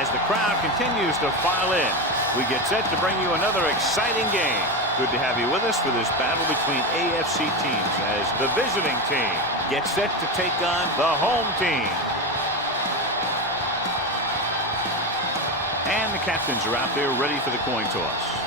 as the crowd continues to file in. We get set to bring you another exciting game. Good to have you with us for this battle between AFC teams as the visiting team gets set to take on the home team. And the captains are out there ready for the coin toss.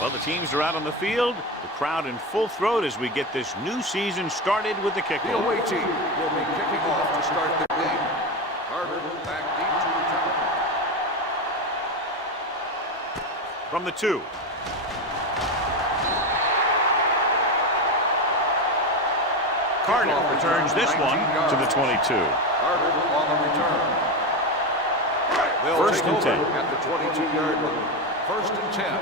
Well, the teams are out on the field, the crowd in full throat as we get this new season started with the kickoff. The away team will be kicking off to start the game. Carter back deep to return. From the 2. Carter returns this one to the 22. Carter on the return. First and 10. At the 22-yard line. First and 10.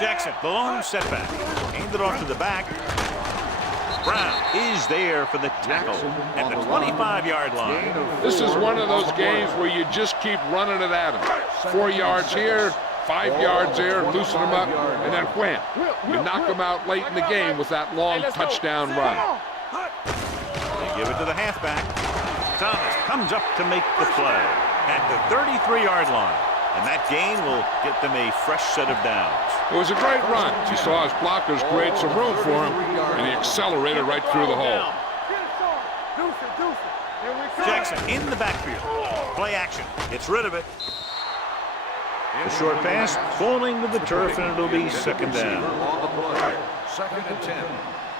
Jackson, the lone setback. Aimed it off to the back. Brown is there for the tackle at the 25-yard line. This is one of those games where you just keep running it at them. 4 yards here, 5 yards there, loosen them up, and then wham. You knock them out late in the game with that long touchdown run. They give it to the halfback. Thomas comes up to make the play at the 33-yard line. And that gain will get them a fresh set of downs. It was a great run. You saw his blockers create some room for him, and he accelerated right through the hole. Jackson in the backfield. Play action. Gets rid of it. The short pass falling to the turf, and it'll be second down. On the play. Second and 10.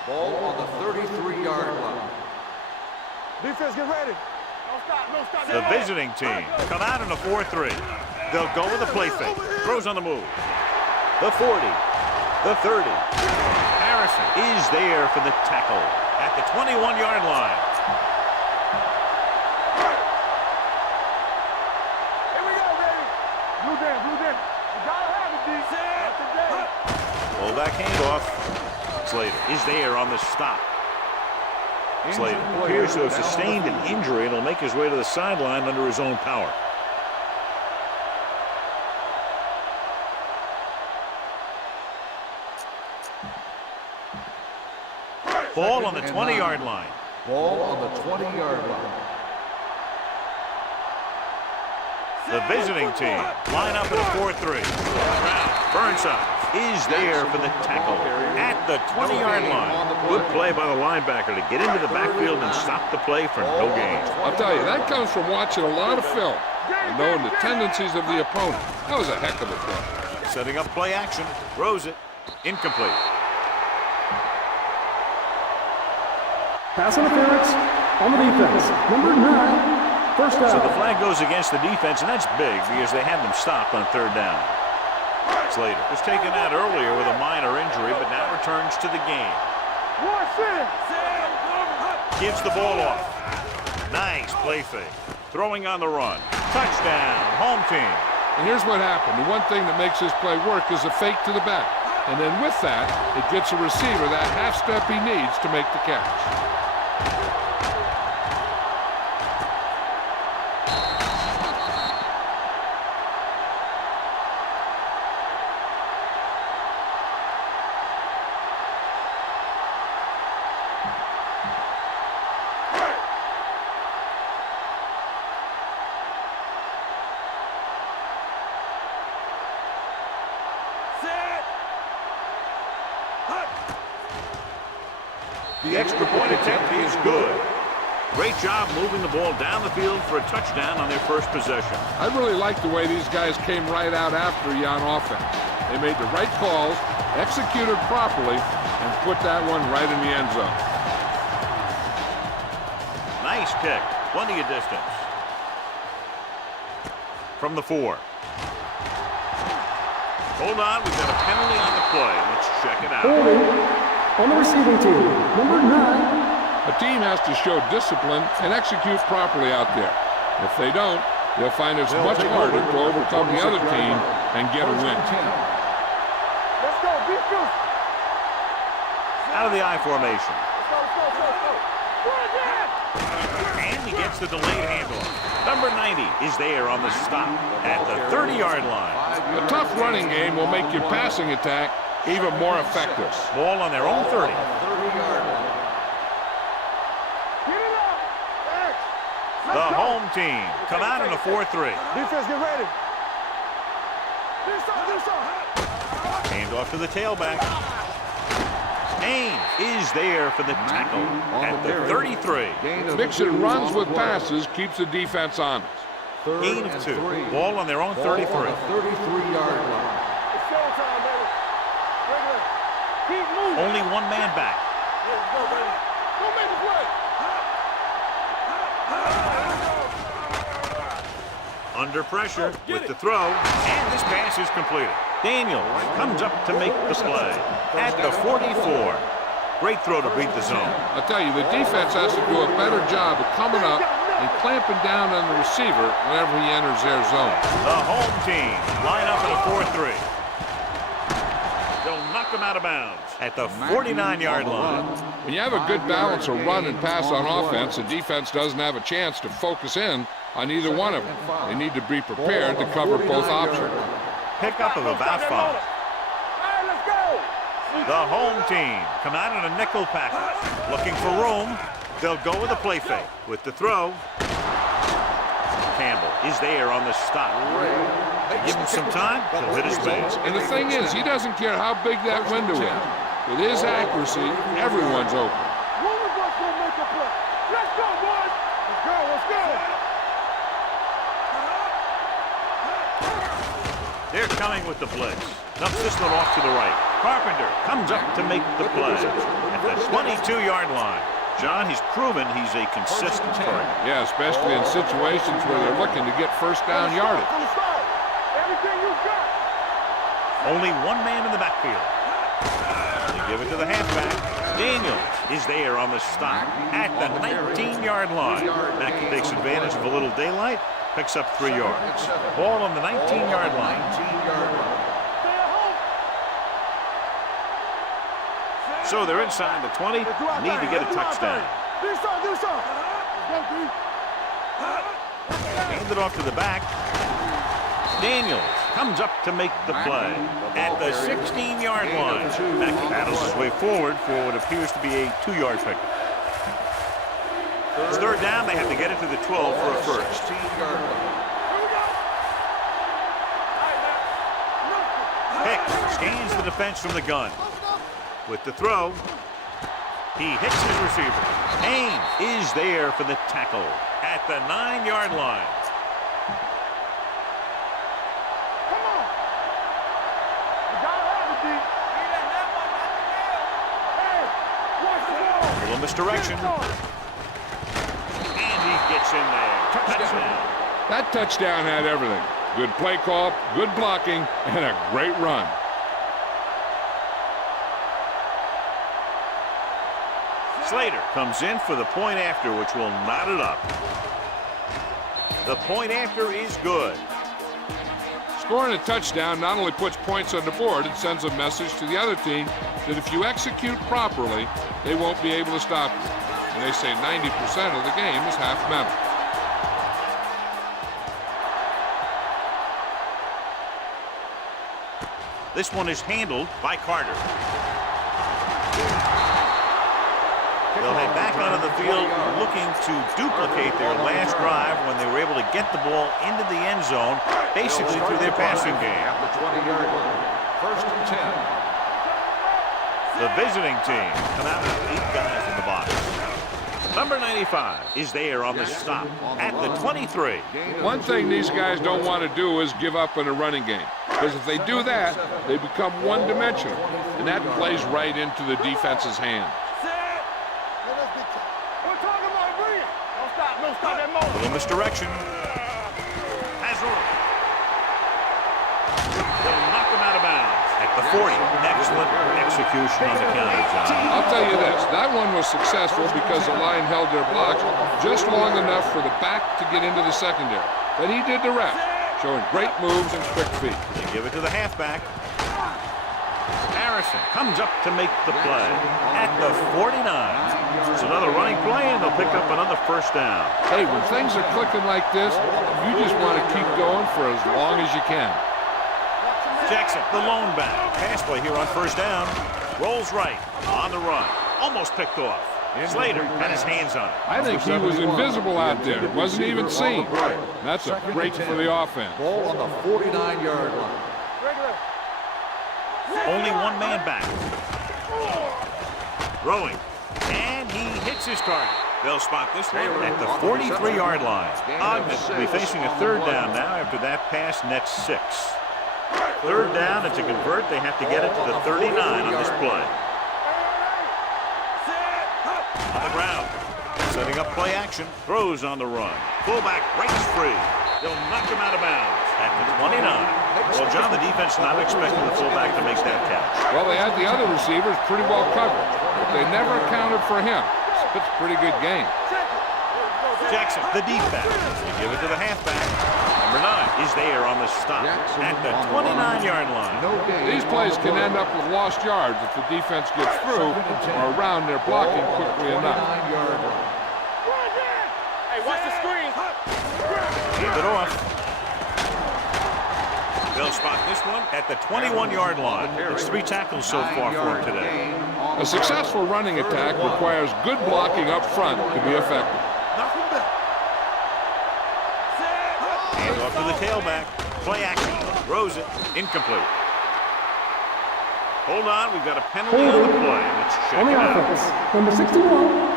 Ball on the 33-yard line. Defense, get ready. The visiting team come out in a 4-3. They'll go with a play fake. Throws on the move. The 40. The 30. Harrison is there for the tackle at the 21-yard line. Here we go, baby. Blue down, blue down. You gotta have it, D. Fullback handoff. Slater is there on the stop. Slater appears to have sustained an injury and will make his way to the sideline under his own power. Ball on the 20-yard line. Ball on the 20-yard line. The visiting team line up in a 4-3. Burnside is there for the tackle at the 20-yard line. Good play by the linebacker to get into the backfield and stop the play for no gain. I'll tell you, that comes from watching a lot of film and knowing the tendencies of the opponent. That was a heck of a play. Setting up play action. Throws it. Incomplete. Pass interference on the defense. Number 9, first down. So the flag goes against the defense, and that's big because they had them stopped on third down. Slater was taken out earlier with a minor injury, but now returns to the game. Gives the ball off. Nice play fake. Throwing on the run. Touchdown, home team. And here's what happened. The one thing that makes this play work is a fake to the back. And then with that, it gets a receiver that half step he needs to make the catch. The extra point attempt is good. Great job moving the ball down the field for a touchdown on their first possession. I really like the way these guys came right out after you on offense. They made the right calls, executed properly, and put that one right in the end zone. Nice kick. Plenty of distance. From the 4. Hold on, we've got a penalty on the play. Let's check it out. On the receiving team, number 9. A team has to show discipline and execute properly out there. If they don't, they'll find it's much harder to overcome the other team and get a win. Let's go, beat you. Out of the I formation. And he gets gets the delayed handoff. Number 90 is there on the stop at the 30-yard line. A tough running game will make your passing attack even more effective. Ball on their own 30. 30-yard line. Get it up. X. The home team come out in a 4-3. Defense, get ready. Do something. Handoff to the tailback. Haynes is there for the tackle at the 33. Mixing runs with passes keeps the defense honest. Gain of 2. Ball on their own 33. 33-yard line. It's showtime, baby. Regular. Keep moving. Only one man back. Let's go, baby. Go make the play. Under pressure with the throw, and this pass is completed. Daniels comes up to make the play at the 44. Great throw to beat the zone. I'll tell you, the defense has to do a better job of coming up and clamping down on the receiver whenever he enters their zone. The home team line up in a 4-3. They'll knock him out of bounds at the 49-yard line. When you have a good balance of run and pass on offense, the defense doesn't have a chance to focus in on either one of them. They need to be prepared to cover both options. Pickup of about 5. All right, let's go. The home team come out in a nickel package. Looking for room. They'll go with a play fake. With the throw, Campbell is there on the stop. Give him some time, he'll hit his man. And the thing is, he doesn't care how big that window is. With his accuracy, everyone's open. One of us gonna make a play. Let's go, boys. Let's go. They're coming with the blitz. Dumps this one off to the right. Carpenter comes up to make the play at the 22-yard line. John, he's proven he's a consistent target. Yeah, especially in situations where they're looking to get first down yardage. Everything you got. Only one man in the backfield. They give it to the halfback. Daniels is there on the stop at the 19-yard line. Mackey takes advantage of a little daylight. Picks up 3 yards. Ball on the 19-yard line. 19-yard line. So they're inside the 20. Need to get a touchdown. Do something. Hand it off to the back. Daniels comes up to make the play at the 16-yard line. Mackey battles his way forward for what appears to be a 2-yard pickup. It's third down. They have to get it to the 12 for a first. 16-yard line. Hicks scans the defense from the gun. With the throw, he hits his receiver. Haynes is there for the tackle at the 9-yard line. Come on. You gotta have it, D. Hey, watch the ball. A little misdirection. And he gets in there. Touchdown. That touchdown had everything. Good play call, good blocking, and a great run. Slater comes in for the point after, which will knot it up. The point after is good. Scoring a touchdown not only puts points on the board, it sends a message to the other team that if you execute properly, they won't be able to stop you. And they say 90% of the game is half mental. This one is handled by Carter. They'll head back onto the field looking to duplicate their last drive when they were able to get the ball into the end zone, basically through their passing game. At the 20-yard line. First and 10. The visiting team come out with 8 guys in the box. Number 95 is there on the stop at the 23. One thing these guys don't want to do is give up in a running game. Because if they do that, they become one-dimensional. And that plays right into the defense's hand. Don't stop that moment. A little misdirection. Has room. They'll knock him out of bounds at the 40. Excellent execution on the counter, John. I'll tell you this, that one was successful because the line held their blocks just long enough for the back to get into the secondary. Then he did the rest, showing great moves and quick feet. They give it to the halfback. Harrison comes up to make the play at the 49. It's another running play, and they'll pick up another first down. Hey, when things are clicking like this, you just want to keep going for as long as you can. Jackson, the lone back. Pass play here on first down. Rolls right. On the run. Almost picked off. Slater had his hands on it. I think he was invisible out there. Wasn't even seen. That's a break for the offense. Ball on the 49-yard line. Only one man back. Throwing. And he hits his target. They'll spot this one at the 43-yard line. Ogden will be facing a third down now after that pass nets 6. Third down, and to convert, they have to get it to the 39 on this play. On the ground. Setting up play action. Throws on the run. Fullback breaks free. They'll knock him out of bounds at the 29. Well, John, the defense not expecting the fullback to make that catch. Well, they had the other receivers pretty well covered, but they never accounted for him. It's a pretty good game. Jackson, the deep back. They give it to the halfback. Number 9 is there on the stop at the 29-yard line. These plays can end up with lost yards if the defense gets through or around their blocking quickly enough. Hey, watch the screen. Hand it off. They'll spot this one at the 21-yard line. It's 3 tackles so far for him today. A successful running attack requires good blocking up front to be effective. Hand off to the tailback. Play action. Throws it. Incomplete. Hold on. We've got a penalty on the play. Let's check On it the out. offense, number 61.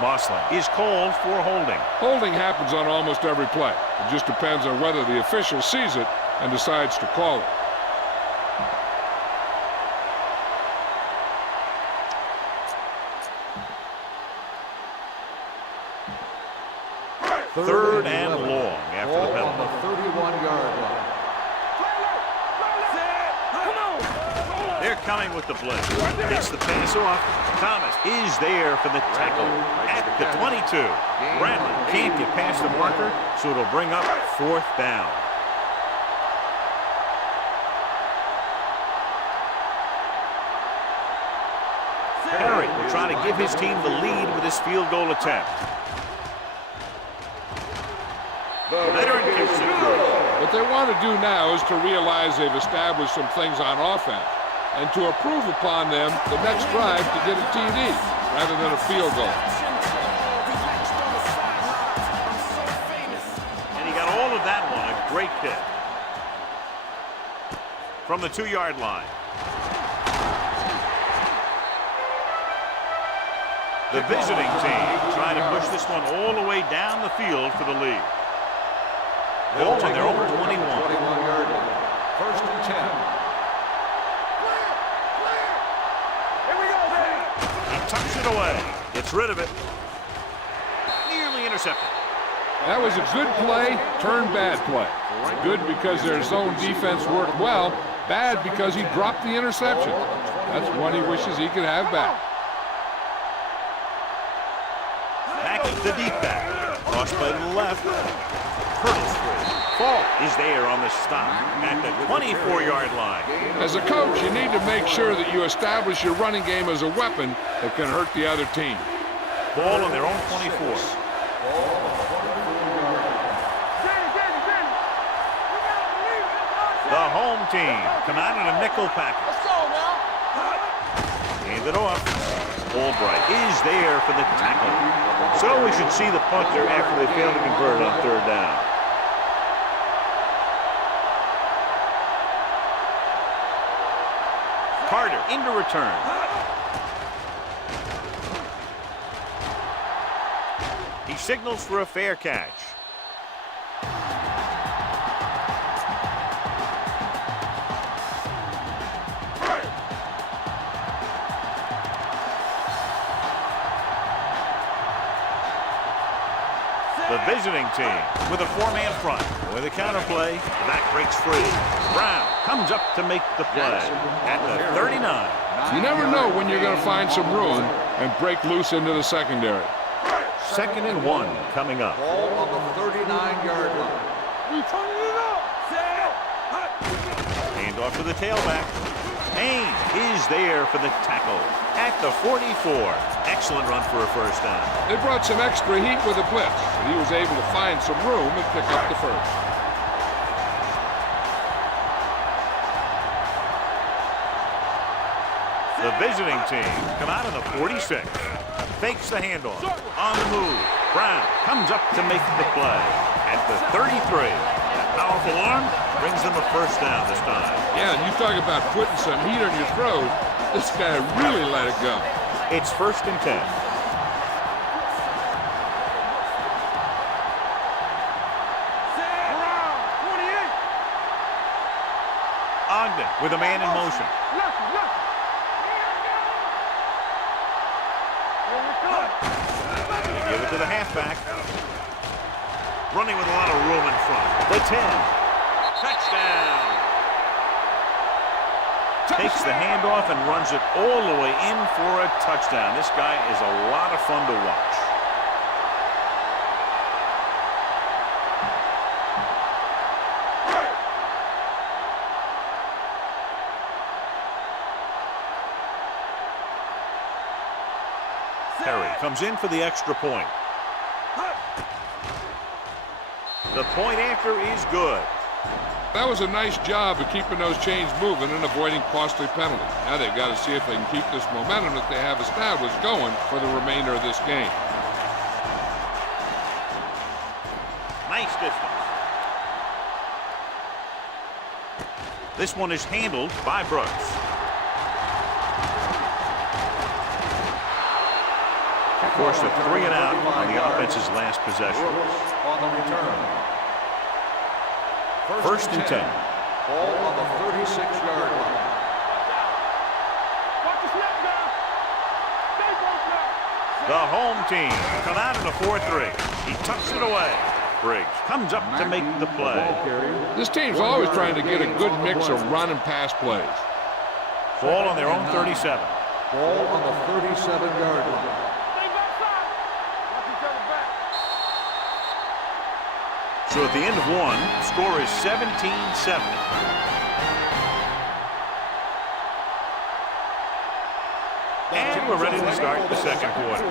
Mosley is called for holding. Holding happens on almost every play. It just depends on whether the official sees it and decides to call it. Third and long after the Ball on penalty. the 31-yard line. They're coming with the blitz. Gets the pass off. Thomas is there for the tackle at the 22. Bradley can't get past the marker, so it'll bring up 4th down. Perry will try to give his team the lead with his field goal attempt. Veteran kicks it through. What they want to do now is to realize they've established some things on offense and to improve upon them the next drive to get a TD rather than a field goal. And he got all of that one, a great kick. From the 2-yard line. The visiting team trying to push this one all the way down the field for the lead. Ball on their own 21. 21-yard line. First and 10. Here we go, baby. He tucks it away. Gets rid of it. Nearly intercepted. That was a good play, turned bad play. Good because their zone defense worked well, bad because he dropped the interception. That's one he wishes he could have back. Back at the deep back. Cross play to the left. Hurdles through. Fall is there on the stop at the 24-yard line. As a coach, you need to make sure that you establish your running game as a weapon that can hurt the other team. Ball on their own 24. The home team come out in a nickel package. Let's go now. Hand it off. Albright is there for the tackle. So we should see the punter after they fail to convert on 3rd down. Carter into return. He signals for a fair catch. The visiting team with a 4-man front. With a counterplay, the back breaks free. Brown comes up to make the play at the 39. You never know when you're going to find some room and break loose into the secondary. 2nd and 1 coming up. Ball on the 39-yard line. We turning it up. Hand off to the tailback. Haynes is there for the tackle at the 44. Excellent run for a first down. They brought some extra heat with a blitz, but he was able to find some room and pick up the first. The visiting team come out of the 46. Fakes the handoff. On the move. Brown comes up to make the play. At the 33. That powerful arm brings them a first down this time. Yeah, and you talk about putting some heat on your throws. This guy really let it go. It's 1st and 10. Ogden with a man in motion. They give it to the halfback. Running with a lot of room in front. The 10. Touchdown. Takes the handoff and runs it all the way in for a touchdown. This guy is a lot of fun to watch. Perry comes in for the extra point. The point after is good. That was a nice job of keeping those chains moving and avoiding costly penalties. Now they've got to see if they can keep this momentum that they have established going for the remainder of this game. Nice distance. This one is handled by Brooks. Forced a 3 and out on the offense's last possession. On the return. 1st and 10. Ball on the 36-yard line. The home team come out in a 4-3. He tucks it away. Briggs comes up to make the play. This team's always trying to get a good mix of run and pass plays. Ball on their own 37. Ball on the 37-yard line. So at the end of one, score is 17-7. And we're ready to start the second quarter.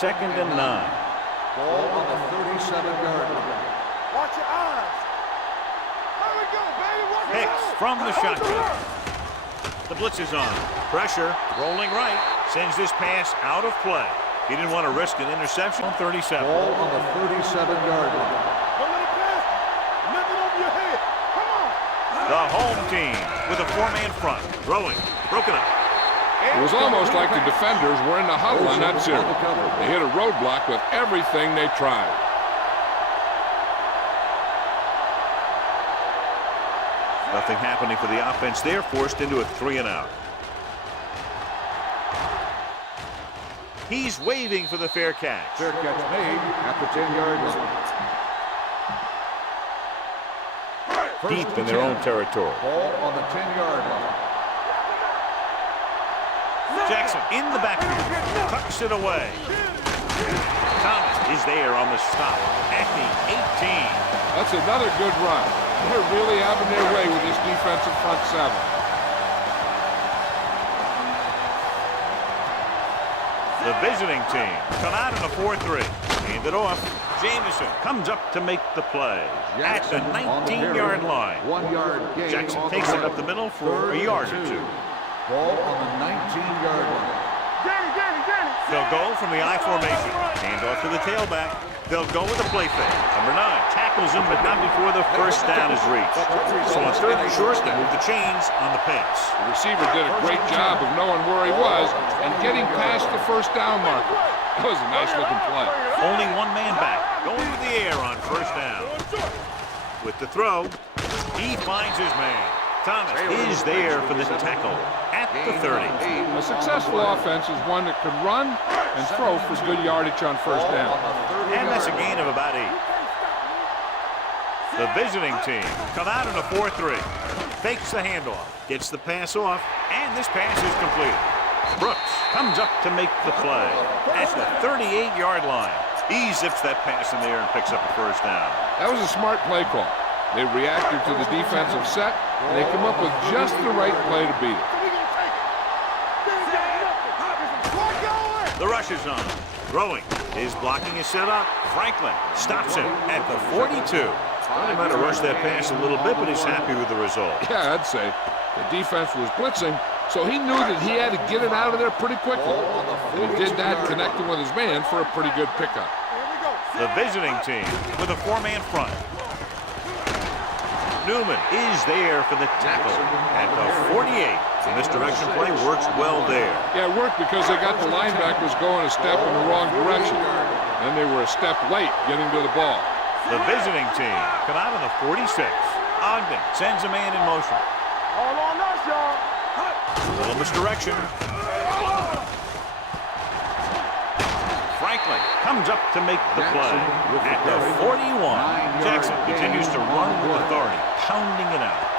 2nd and 9. Ball on the 37-yard line. Watch your eyes. There we go, baby. Watch your Hicks eyes. from the shotgun. The blitz is on. Pressure, rolling right, sends this pass out of play. He didn't want to risk an interception on 37. Ball on the 37-yard line. Don't let it pass. Lift it over your head. Come on. The home team with a 4-man front. Throwing. Broken up. It was almost like the defenders were in the huddle on that series. They hit a roadblock with everything they tried. Nothing happening for the offense there. Forced into a 3 and out. He's waving for the fair catch. Fair catch made at the 10-yard line. Deep in their own territory. Ball on the 10-yard line. Jackson in the backfield. Tucks it away. Thomas is there on the stop. Acme 18. That's another good run. They're really having their way with this defensive front seven. The visiting team come out in a 4-3. Hand it off. Jameson comes up to make the play. At the 19-yard line. 1-yard gain. Jackson takes it up the middle for a yard or two. Ball on the 19-yard line. They'll go from the I formation. Hand off to the tailback. They'll go with a play fake. Number 9 tackles him, but not before the first down is reached. So on 3rd and short, they move the chains on the pass. The receiver did a great job of knowing where he was and getting past the first down marker. That was a nice-looking play. Only 1 man back. Going to the air on first down. With the throw, he finds his man. Thomas is there for the tackle at the 30. A successful offense is one that can run and throw for good yardage on first down. And that's a gain of about 8. The visiting team come out in a 4-3. Fakes the handoff, gets the pass off, and this pass is completed. Brooks comes up to make the play at the 38-yard line. He zips that pass in there and picks up a first down. That was a smart play call. They reacted to the defensive set, and they come up with just the right play to beat it. The rush is on. Throwing. His blocking is set up. Franklin stops him at the 42. Well, he might have rushed that pass a little bit, but he's happy with the result. Yeah, I'd say. The defense was blitzing, so he knew that he had to get it out of there pretty quickly. And he did that connecting with his man for a pretty good pickup. The visiting team with a four-man front. Newman is there for the tackle at the 48. The misdirection play works well there. Yeah, it worked because they got the linebackers going a step in the wrong direction. Then they were a step late getting to the ball. The visiting team come out on the 46. Ogden sends a man in motion. All on us, y'all. A little misdirection. Franklin comes up to make the play at the 41. Jackson continues to run with authority, pounding it out.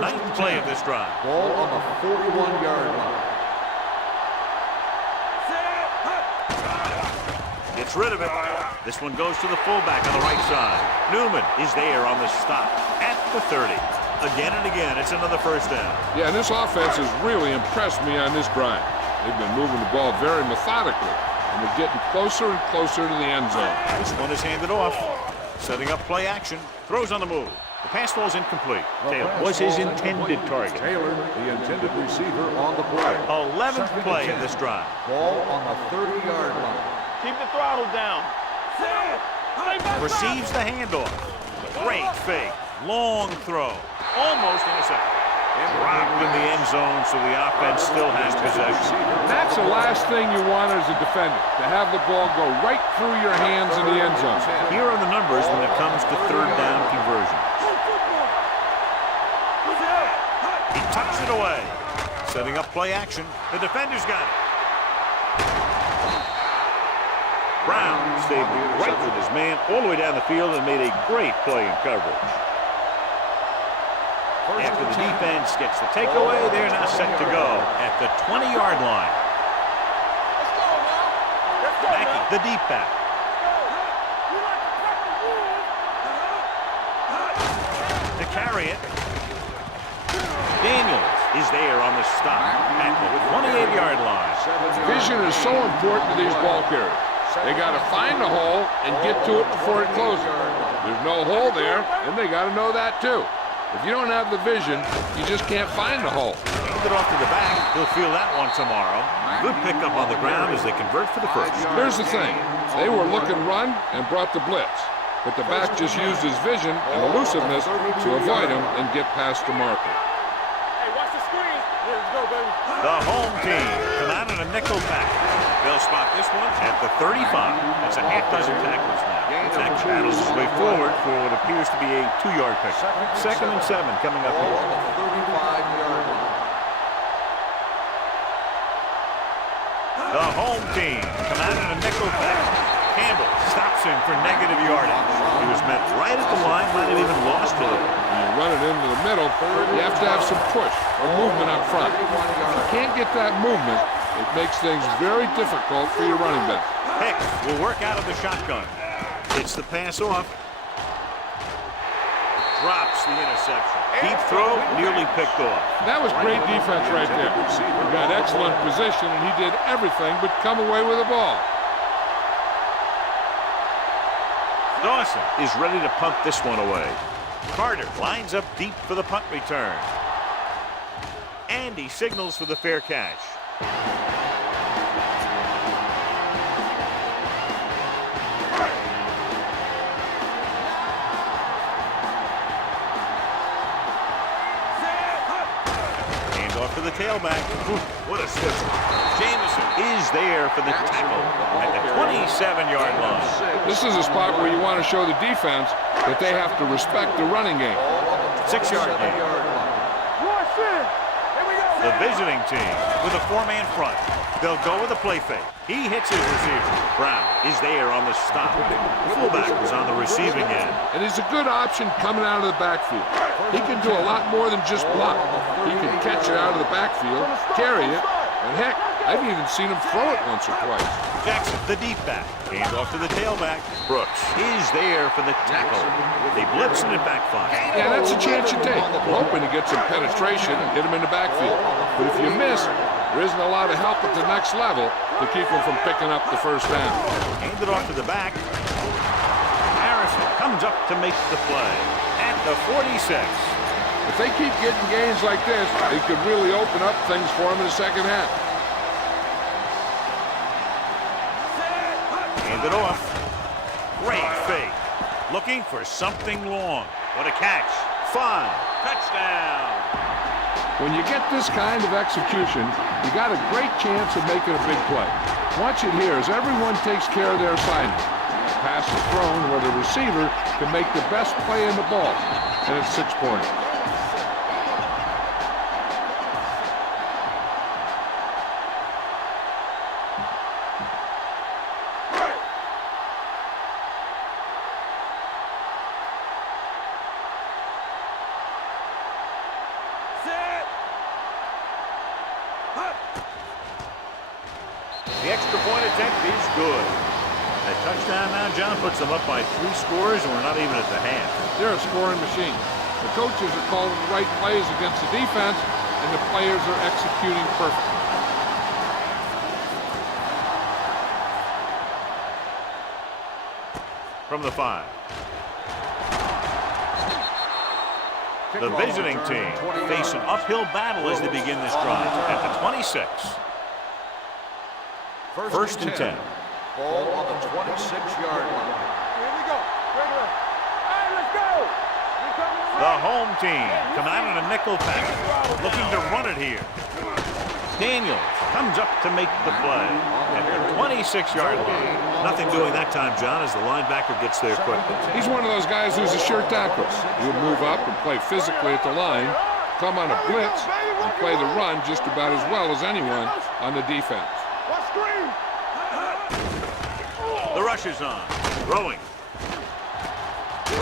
Ninth play of this drive. Ball on the 41-yard line. Gets rid of it. This one goes to the fullback on the right side. Newman is there on the stop at the 30. Again and again, it's another first down. Yeah, this offense has really impressed me on this drive. They've been moving the ball very methodically, and they're getting closer and closer to the end zone. This one is handed off. Setting up play action. Throws on the move. The pass falls incomplete. Taylor was his intended target. Taylor, the intended receiver on the play. 11th play of this drive. Ball on the 30-yard line. Keep the throttle down. Receives the handoff. Great fake. Long throw. Almost intercepted. Dropped in the end zone, so the offense still has possession. That's the last thing you want as a defender, to have the ball go right through your hands in the end zone. Here are the numbers when it comes to third down conversions. He tucks it away. Setting up play action. The defender's got it. Brown stayed right with his man all the way down the field and made a great play in coverage. After the defense gets the takeaway, they're now set to go at the 20-yard line. Mackey, the deep back. To carry it. Daniels is there on the stop at the 28-yard line. Vision is so important to these ball carriers. They got to find the hole and get to it before it closes. There's no hole there, and they got to know that too. If you don't have the vision, you just can't find the hole. Hand it off to the back. He'll feel that one tomorrow. Good pickup on the ground as they convert for the first. Here's the thing. They were looking run and brought the blitz. But the back just used his vision and elusiveness to avoid him and get past the marker. Hey, watch the screen. Let's go, baby. The home team come out in a nickel pack. They'll spot this one at the 35. That's a half dozen tackles now. Jack battles his way forward for what appears to be a 2-yard pick. Second and 7 coming up Ball here. on the 35-yard line. The home team come out in a nickel pack. Campbell stops him for negative yardage. He was met right at the line, might have even lost a little. When you run it into the middle, you have to have some push or movement up front. If you can't get that movement, it makes things very difficult for your running back. Hicks will work out of the shotgun. Hits the pass off. Drops the interception. Deep throw, nearly picked off. That was great defense right there. He got excellent position, and he did everything but come away with the ball. Dawson is ready to punt this one away. Carter lines up deep for the punt return. And he signals for the fair catch. To the tailback. What a switch. Jameson is there for the tackle at the 27-yard line. This is a spot where you want to show the defense that they have to respect the running game. 6-yard gain. The visiting team with a 4-man front. They'll go with a play fake. He hits his receiver. Brown is there on the stop. The fullback was on the receiving end. And he's a good option coming out of the backfield. He can do a lot more than just block. He can catch it out of the backfield, carry it, and heck, I've even seen him throw it once or twice. Jackson, the deep back. Hand off to the tailback. Brooks is there for the tackle. They blitz and it backfires. Yeah, that's a chance you take. We're hoping to get some penetration and hit him in the backfield. But if you miss, there isn't a lot of help at the next level to keep him from picking up the first down. Hand it off to the back. Harrison comes up to make the play at the 46. If they keep getting gains like this, it could really open up things for them in the second half. Hand it off. Great fake. Looking for something long. What a catch. 5. Touchdown. When you get this kind of execution, you got a great chance of making a big play. Watch it here as everyone takes care of their assignment. Pass is thrown where the receiver can make the best play in the ball, and it's 6 points. The extra point attempt is good. That touchdown now, John, puts them up by 3 scores, and we're not even at the half. They're a scoring machine. The coaches are calling the right plays against the defense, and the players are executing perfectly. From the 5. The visiting team face an uphill battle as they begin this drive at the 26. First and 10. Ball on the 26-yard line. Here we go. Hey, let's go. The home team come out in a nickel package, looking to run it here. Daniels comes up to make the play at the 26-yard line. Nothing doing that time, John, as the linebacker gets there quickly. He's one of those guys who's a sure tackler. He'll move up and play physically at the line, come on a blitz, and play the run just about as well as anyone on the defense. The rush is on. Throwing.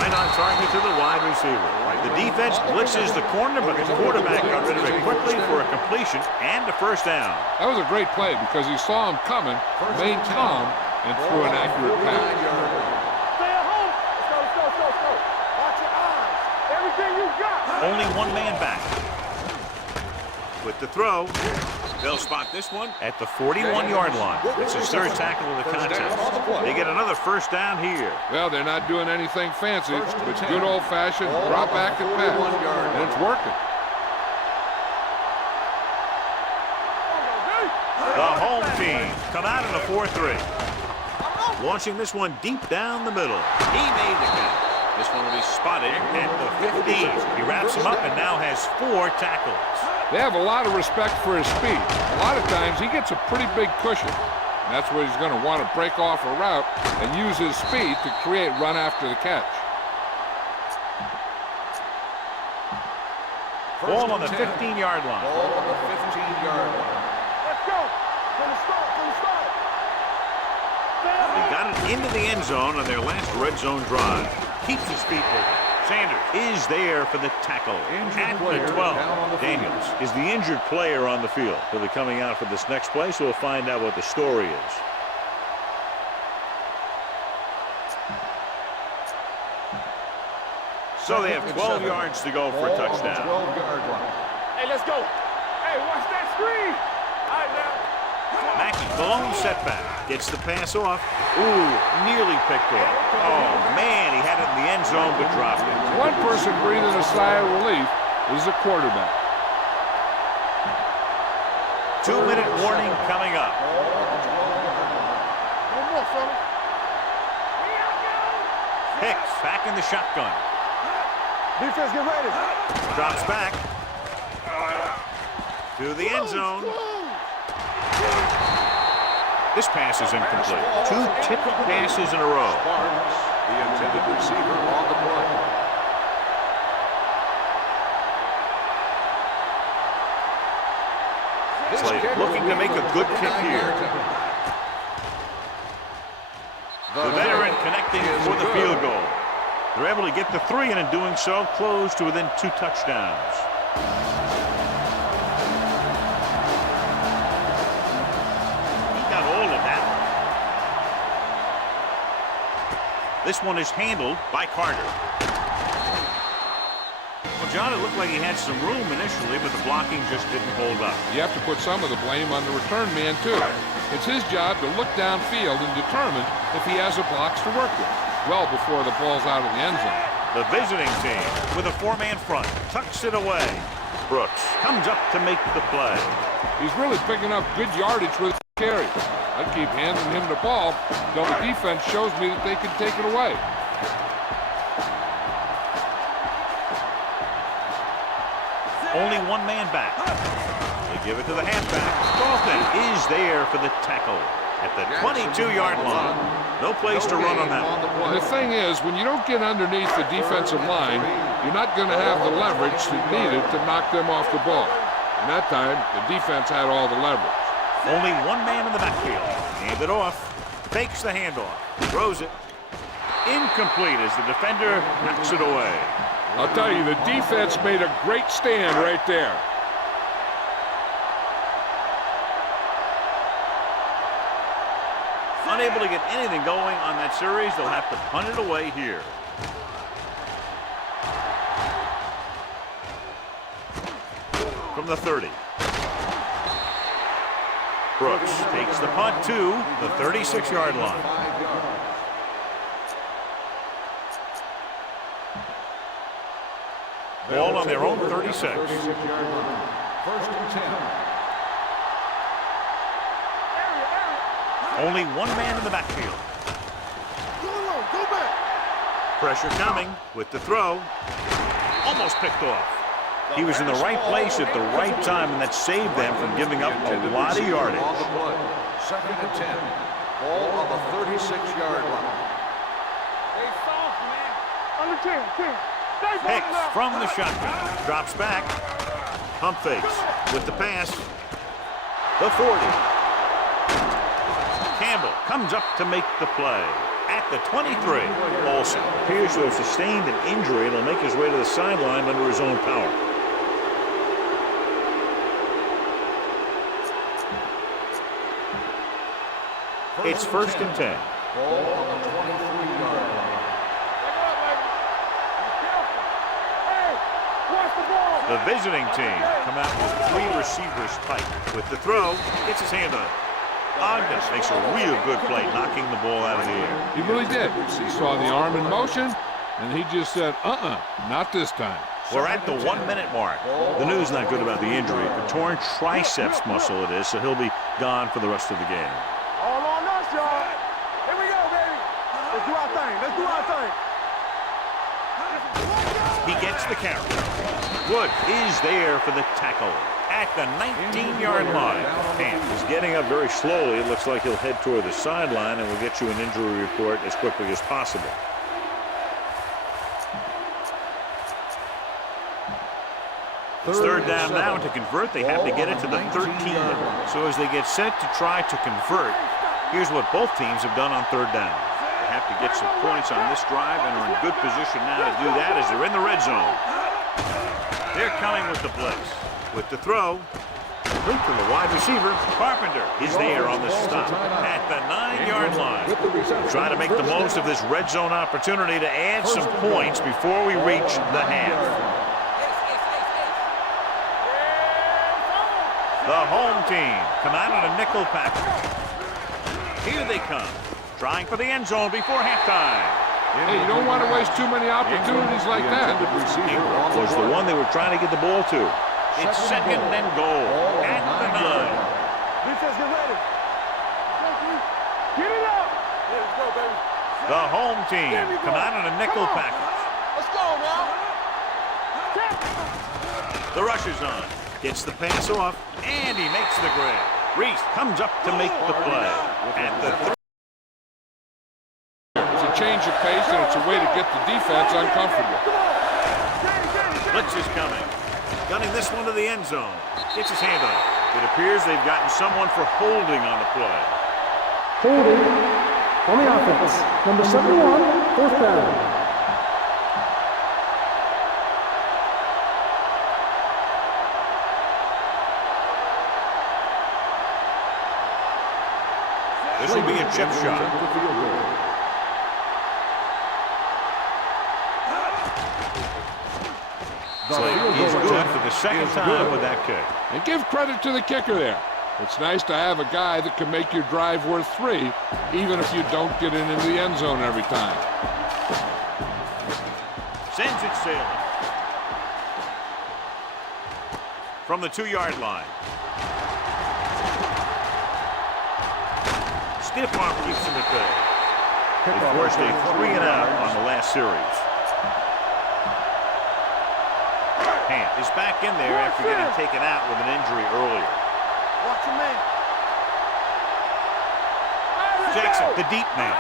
Right on target to the wide receiver. The defense blitzes the corner, but the quarterback got rid of it quickly for a completion and a first down. That was a great play because he saw him coming, remained calm, and threw an accurate pass. Stay at home. Let's go. Watch your eyes. Everything you got. Only one man back. With the throw, they'll spot this one at the 41-yard line. It's his 3rd tackle of the contest. They get another first down here. Well, they're not doing anything fancy, but good old-fashioned drop back and pass, and it's working. The home team come out in a 4-3. Launching this one deep down the middle. He made the catch. This one will be spotted at the 15. He wraps him up and now has 4 tackles. They have a lot of respect for his speed. A lot of times he gets a pretty big cushion. And that's where he's going to want to break off a route and use his speed to create run after the catch. Ball on the 15-yard line. Ball on the 15-yard line. Let's go. From the start. They got it into the end zone on their last red zone drive. Keeps his feet moving. Sanders is there for the tackle at the 12. Daniels is the injured player on the field. He'll be coming out for this next play, so we'll find out what the story is. So they have 12 yards to go for a touchdown. 12-yard line. Hey, let's go. Hey, watch that screen. All right, now. Mackey, the lone setback. Gets the pass off. Ooh, nearly picked off. Oh, man, he had it in the end zone but dropped it. One person breathing a sigh of relief is the quarterback. 2-minute warning coming up. One more, fella. Hicks back in the shotgun. Defense, get ready. Drops back. To the end zone. This pass is incomplete. 2 tipped passes in a row. Barnes, the intended receiver on the play. Slade looking to make a good kick here. The veteran connecting for the field goal. They're able to get the 3, and in doing so, close to within 2 touchdowns. He got all of that. This one is handled by Carter. Well, John, it looked like he had some room initially, but the blocking just didn't hold up. You have to put some of the blame on the return man, too. It's his job to look downfield and determine if he has a blocks to work with, well before the ball's out of the end zone. The visiting team with a four-man front tucks it away. Brooks comes up to make the play. He's really picking up good yardage with his carry. I'd keep handing him the ball until the defense shows me that they can take it away. Only one man back. They give it to the halfback. Dalton is there for the tackle at the 22-yard line. No place to run on that one. And the thing is, when you don't get underneath the defensive line, you're not going to have the leverage needed to knock them off the ball. And that time, the defense had all the leverage. Only one man in the backfield. Hand it off. Fakes the handoff. Throws it. Incomplete as the defender knocks it away. I'll tell you, the defense made a great stand right there. Unable to get anything going on that series, they'll have to punt it away here. From the 30. Brooks takes the punt to the 36-yard line. Ball on their own 36. First and 10. Only one man in the backfield. Pressure coming with the throw. Almost picked off. He was in the right place at the right time, and that saved them from giving up a lot of yardage. Second and 10. Ball on the 36-yard line. Hey, soft, man. Under 10. Hicks from the shotgun. Drops back. Pump fakes with the pass. The 40. Campbell comes up to make the play. At the 23. Olsen appears to have sustained an injury and will make his way to the sideline under his own power. It's first and 10. Ball on the 23-yard line. The visiting team come out with three receivers tight. With the throw, gets his hand on it. Ogden makes a real good play, knocking the ball out of the air. He really did. He saw the arm in motion, and he just said, not this time. We're at the 1 minute mark. The news not good about the injury. A torn triceps muscle it is, so he'll be gone for the rest of the game. All on us, y'all. Here we go, baby. Let's do our thing. He gets the carry. Wood is there for the tackle at the 19-yard line. Camp is getting up very slowly. It looks like he'll head toward the sideline, and we'll get you an injury report as quickly as possible. It's third down now. To convert, they have to get it to the 13. So as they get set to try to convert, here's what both teams have done on third down. They have to get some points on this drive and are in good position now to do that as they're in the red zone. They're coming with the blitz. With the throw, complete to the wide receiver. Carpenter is there on the stop at the 9-yard line. Try to make the most of this red zone opportunity to add some points before we reach the half. The home team come out in a nickel package. Here they come, trying for the end zone before halftime. Hey, you don't want to waste too many opportunities like that. Was the one they were trying to get the ball to. It's second and goal at the 9. Defense, get ready. Get it up. Let's go, baby. The home team come out in a nickel package. Let's go, now. The rush is on. Gets the pass off, and he makes the grab. Reese comes up to make the play at the 3. It's a change of pace, and it's a way to get the defense uncomfortable. Blitz is coming. Gunning this one to the end zone. Gets his hand on it. It appears they've gotten someone for holding on the play. Holding on the offense. Number 71, fourth down. This will be a chip shot. Slade is good for the second time with that kick. And give credit to the kicker there. It's nice to have a guy that can make your drive worth 3, even if you don't get it into the end zone every time. Sends it sailing. From the 2-yard line. Stiff arm keeps him at bay. They forced a 3-and-out on the last series. Ham is back in there after getting taken out with an injury earlier. Watch your man. Jackson, the deep man.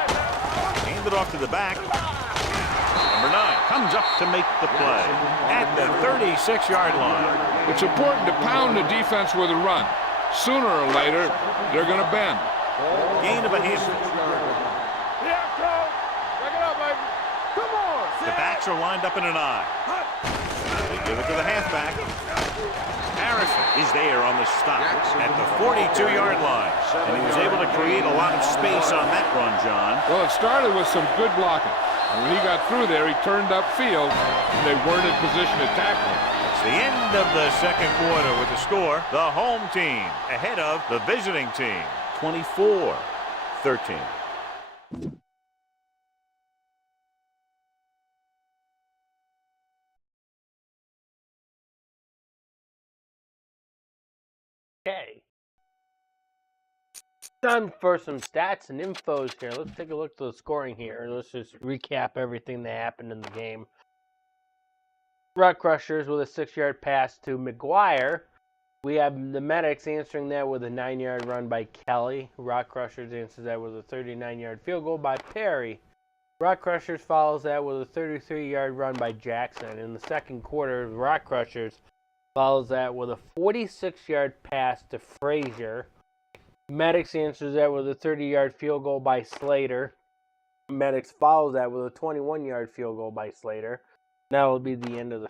Handed off to the back. Number 9 comes up to make the play at the 36-yard line. It's important to pound the defense with a run. Sooner or later, they're going to bend. Gain of a hand. Yeah, Cole. Back it up, baby. Come on. The backs are lined up in an eye. They give it to the halfback. Harrison is there on the stop at the 42-yard line. And he was able to create a lot of space on that run, John. Well, it started with some good blocking. And when he got through there, he turned upfield, and they weren't in position to tackle him. It's the end of the second quarter with the score. The home team ahead of the visiting team, 24-13. Okay. Time for some stats and infos here. Let's take a look at the scoring here. Let's just recap everything that happened in the game. Rock Crushers with a 6-yard pass to McGuire. We have the Medics answering that with a 9-yard run by Kelly. Rock Crushers answers that with a 39-yard field goal by Perry. Rock Crushers follows that with a 33-yard run by Jackson. In the second quarter, Rock Crushers follows that with a 46-yard pass to Frazier. Medics answers that with a 30-yard field goal by Slater. Medics follows that with a 21-yard field goal by Slater. That will be the end of the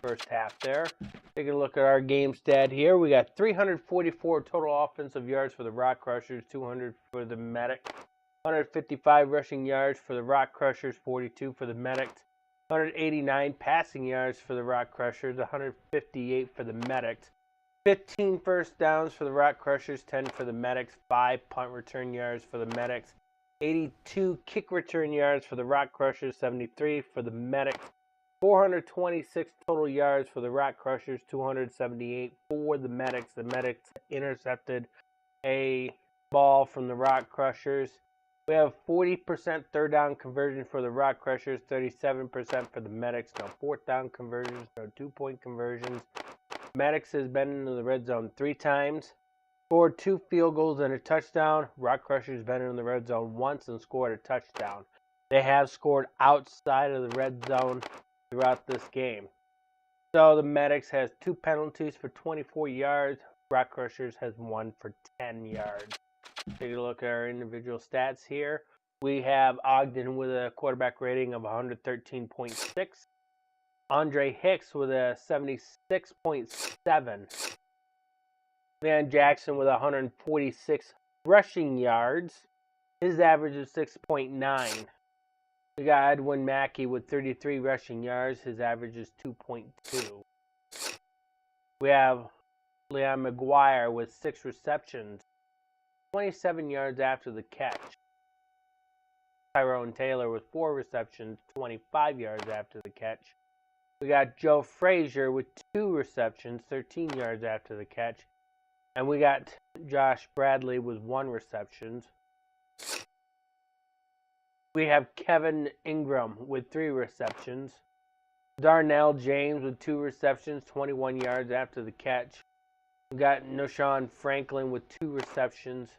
first half there. Taking a look at our game stat here. We got 344 total offensive yards for the Rock Crushers, 200 for the Medics. 155 rushing yards for the Rock Crushers, 42 for the Medics. 189 passing yards for the Rock Crushers, 158 for the Medics. 15 first downs for the Rock Crushers, 10 for the Medics. 5 punt return yards for the Medics. 82 kick return yards for the Rock Crushers, 73 for the Medics. 426 total yards for the Rock Crushers, 278 for the Medics. The Medics intercepted a ball from the Rock Crushers. We have 40% third down conversion for the Rock Crushers, 37% for the Medics. No fourth down conversions, no 2-point conversions. Medics has been into the red zone 3 times, scored 2 field goals and a touchdown. Rock Crushers been in the red zone once and scored a touchdown. They have scored outside of the red zone throughout this game. So the Medics has 2 penalties for 24 yards. Rock Crushers has 1 for 10 yards. Take a look at our individual stats here. We have Ogden with a quarterback rating of 113.6. Andre Hicks with a 76.7. Van Jackson with 146 rushing yards. His average is 6.9. We got Edwin Mackey with 33 rushing yards. His average is 2.2. We have Leon McGuire with 6 receptions, 27 yards after the catch. Tyrone Taylor with 4 receptions, 25 yards after the catch. We got Joe Frazier with 2 receptions, 13 yards after the catch. And we got Josh Bradley with 1 reception. We have Kevin Ingram with 3 receptions. Darnell James with 2 receptions, 21 yards after the catch. We got Noshawn Franklin with 2 receptions.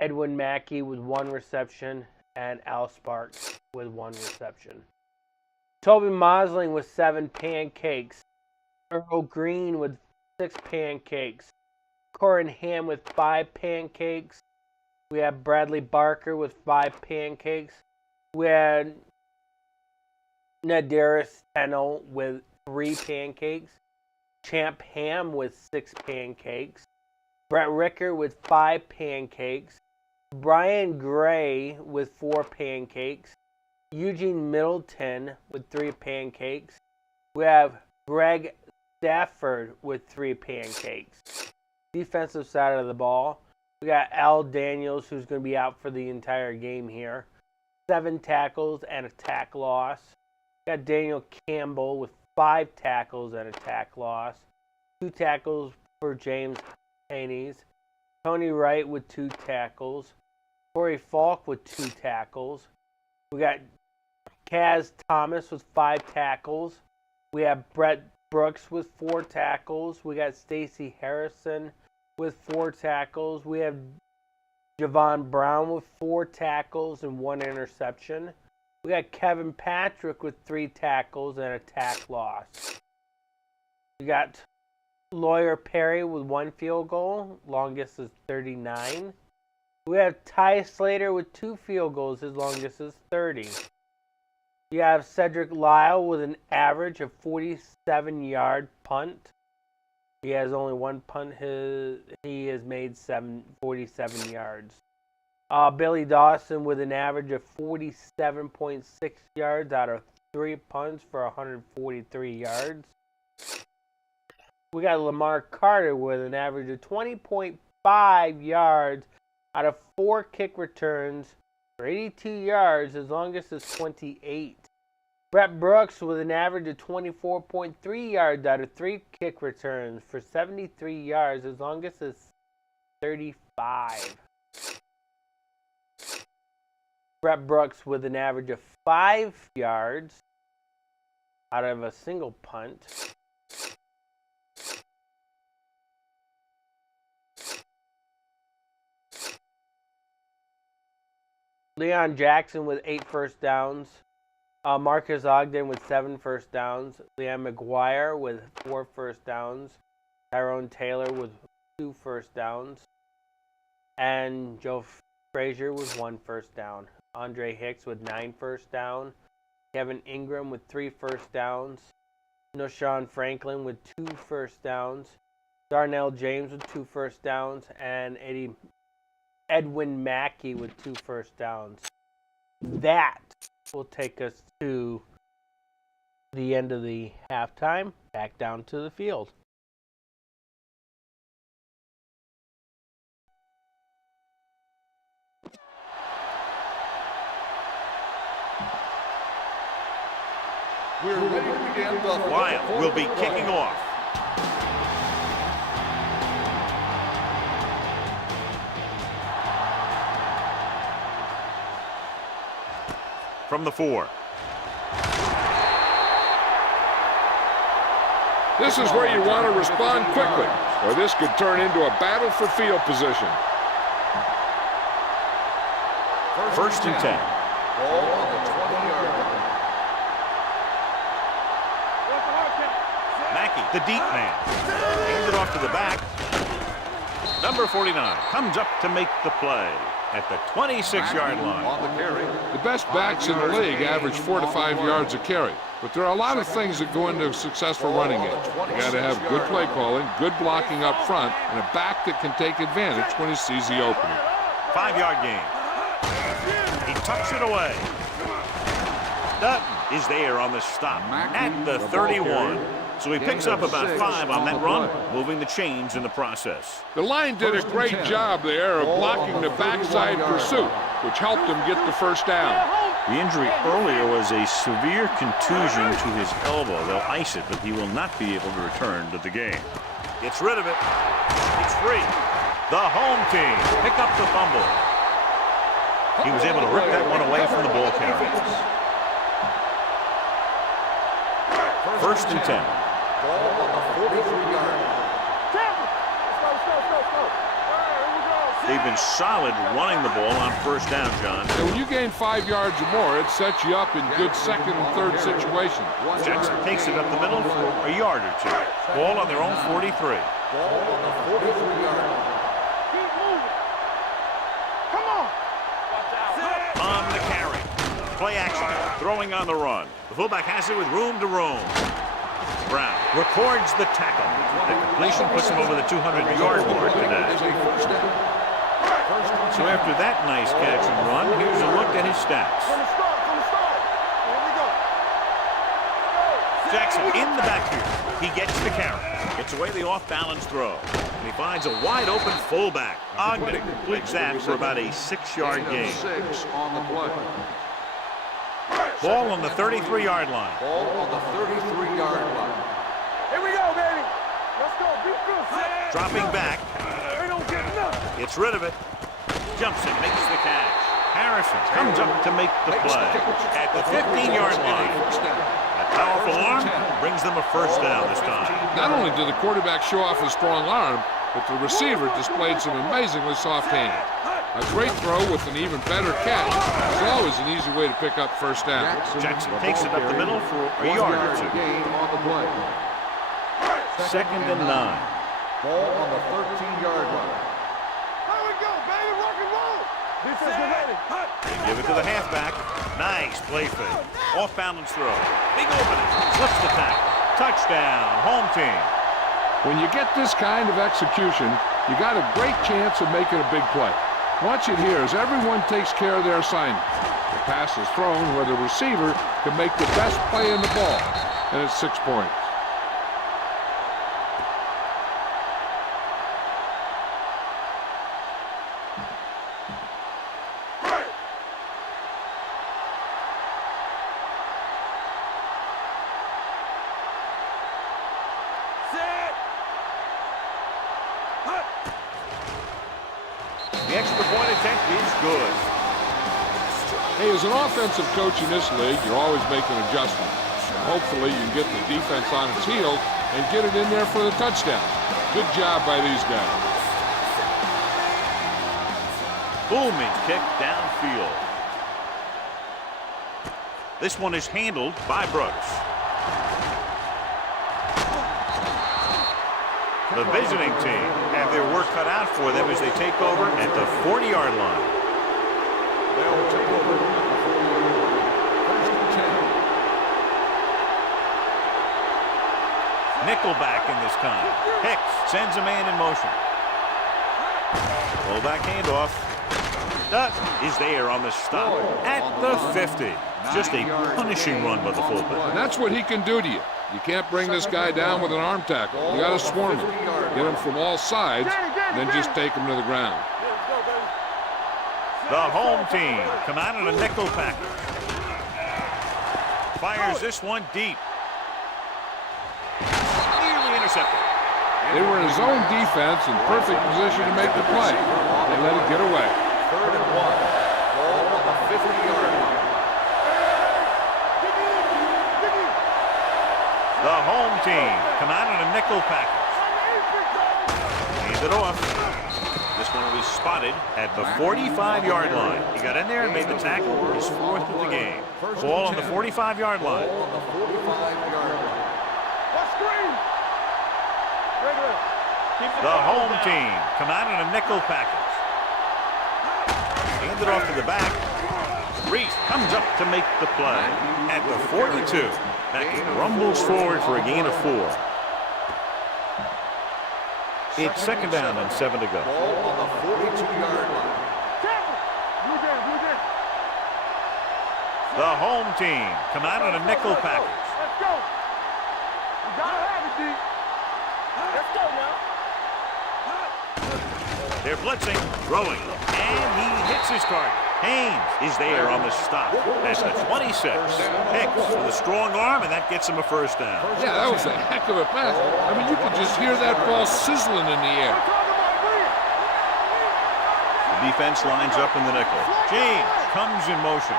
Edwin Mackey with 1 reception. And Al Sparks with 1 reception. Toby Mosling with 7 pancakes. Earl Green with 6 pancakes. Corin Ham with 5 pancakes. We have Bradley Barker with 5 pancakes. We had Nadaris Tennell with 3 pancakes. Champ Ham with 6 pancakes. Brett Ricker with 5 pancakes. Brian Gray with 4 pancakes. Eugene Middleton with 3 pancakes. We have Greg Stafford with 3 pancakes. Defensive side of the ball, we got Al Daniels, who's going to be out for the entire game here. 7 tackles and a tack loss. We got Daniel Campbell with 5 tackles and a tack loss. 2 tackles for James Haynes. Tony Wright with 2 tackles. Corey Falk with 2 tackles. We got Kaz Thomas with 5 tackles. We have Brett Brooks with 4 tackles. We got Stacy Harrison with 4 tackles. We have Javon Brown with 4 tackles and 1 interception. We got Kevin Patrick with 3 tackles and a tack loss. We got Lawyer Perry with 1 field goal. Longest is 39. We have Ty Slater with 2 field goals. His longest is 30. You have Cedric Lyle with an average of 47-yard punt. He has only 1 punt. He has made 47 yards. Billy Dawson with an average of 47.6 yards out of 3 punts for 143 yards. We got Lamar Carter with an average of 20.5 yards out of 4 kick returns for 82 yards. His longest is 28. Brett Brooks with an average of 24.3 yards out of 3 kick returns for 73 yards. His longest is 35. Brett Brooks with an average of 5 yards out of a single punt. Leon Jackson with 8 first downs. Marcus Ogden with 7 first downs. Liam McGuire with 4 first downs. Tyrone Taylor with 2 first downs. And Joe Frazier with 1 first down. Andre Hicks with 9 first down. Kevin Ingram with 3 first downs. Noshawn Franklin with 2 first downs. Darnell James with 2 first downs. And Edwin Mackey with 2 first downs. That will take us to the end of the halftime. Back down to the field. We're ready to begin the Wyatt will be kicking off. From the 4. This is where you want to respond quickly, or this could turn into a battle for field position. First and 10. ball on the 20-yard line. Mackey, the deep man. Hands it off to the back. Number 49 comes up to make the play at the 26-yard line. On the carry. The best backs in the league average 4 to 5 yards a carry. But there are a lot of things that go into a successful running game. You got to have good play calling, good blocking up front, and a back that can take advantage when he sees the opening. 5-yard gain. He tucks it away. Dutton is there on the stop at the 31. So he picks up about 5 on that run, moving the chains in the process. The line did a great job there of blocking the backside pursuit, which helped him get the first down. The injury earlier was a severe contusion to his elbow. They'll ice it, but he will not be able to return to the game. Gets rid of it. It's free. The home team pick up the fumble. He was able to rip that one away from the ball carriers. First and 10. Ball on the 43-yard line. They've been solid running the ball on first down, John. So when you gain 5 yards or more, it sets you up in good second and third situations. Jackson takes it up the middle for a yard or two. Ball on their own 43. Ball on the 43-yard line. Keep moving. Come on. On the carry. Play action. Throwing on the run. The fullback has it with room to roam. Brown records the tackle. The completion puts him over the 200-yard mark today. So after that nice catch and run, here's a look at his stats. Jackson in the backfield. He gets the carry. Gets away the off-balance throw. And he finds a wide-open fullback. Ogden completes that for about a 6-yard gain. 6 on the play. Ball on the 33-yard line. Ball on the 33-yard line. Here we go, baby. Let's go. Be good, man. Dropping back. They don't get nothing. Gets rid of it. Jumps and makes the catch. Harrison comes up to make the play. At the 15-yard line. That powerful arm brings them a first down this time. Not only did the quarterback show off his strong arm, but the receiver displayed some amazingly soft hands. A great throw with an even better catch is always an easy way to pick up first down. Jackson takes it up the middle for a yard or two. Gain on the play. 2nd and 9. Ball on the 13-yard line. Here we go, baby. Rock and roll. Defense, get ready. They give it to the halfback. Nice play fake. Off-balance throw. Big opening. Slips the tackle. Touchdown. Home team. When you get this kind of execution, you got a great chance of making a big play. Watch it here as everyone takes care of their assignment. The pass is thrown where the receiver can make the best play in the ball, and it's 6 points. The extra point attempt is good. Hey, as an offensive coach in this league, you're always making adjustments. Hopefully, you can get the defense on its heels and get it in there for the touchdown. Good job by these guys. Booming kick downfield. This one is handled by Brooks. The visiting team have their work cut out for them as they take over at the 40-yard line. They'll take over at the 40-yard line. 1st and 10. Nickelback in this time. Hicks sends a man in motion. Fullback handoff. Duck is there on the stop at the 50. Just a punishing run by the fullback. And that's what he can do to you. You can't bring this guy down with an arm tackle. You got to swarm him. Get him from all sides, then just take him to the ground. The home team come out in a nickel package. Fires this one deep. Nearly intercepted. They were in zone defense in perfect position to make the play. They let it get away. 3rd and 1. Ball on the 50-yard line. The home team come out in a nickel package. Hands it off. This one will be spotted at the 45-yard line. He got in there and made the tackle. His 4th of the game. Ball on the 45-yard line. Ball on the 45-yard line. Let's screen. The home team come out in a nickel package. Hand it off to the back. Reese comes up to make the play at the 42. Beckett rumbles forward for a gain of 4. It's 2nd down and 7 to go. Ball on the 42-yard line. Blue down. The home team come out in a nickel package. Let's go. You gotta have it, D. Let's go now. They're blitzing, throwing, and he hits his target. Haynes is there on the stop at the 26. Hicks with a strong arm, and that gets him a first down. Yeah, that was a heck of a pass. I mean, you could just hear that ball sizzling in the air. The defense lines up in the nickel. James comes in motion.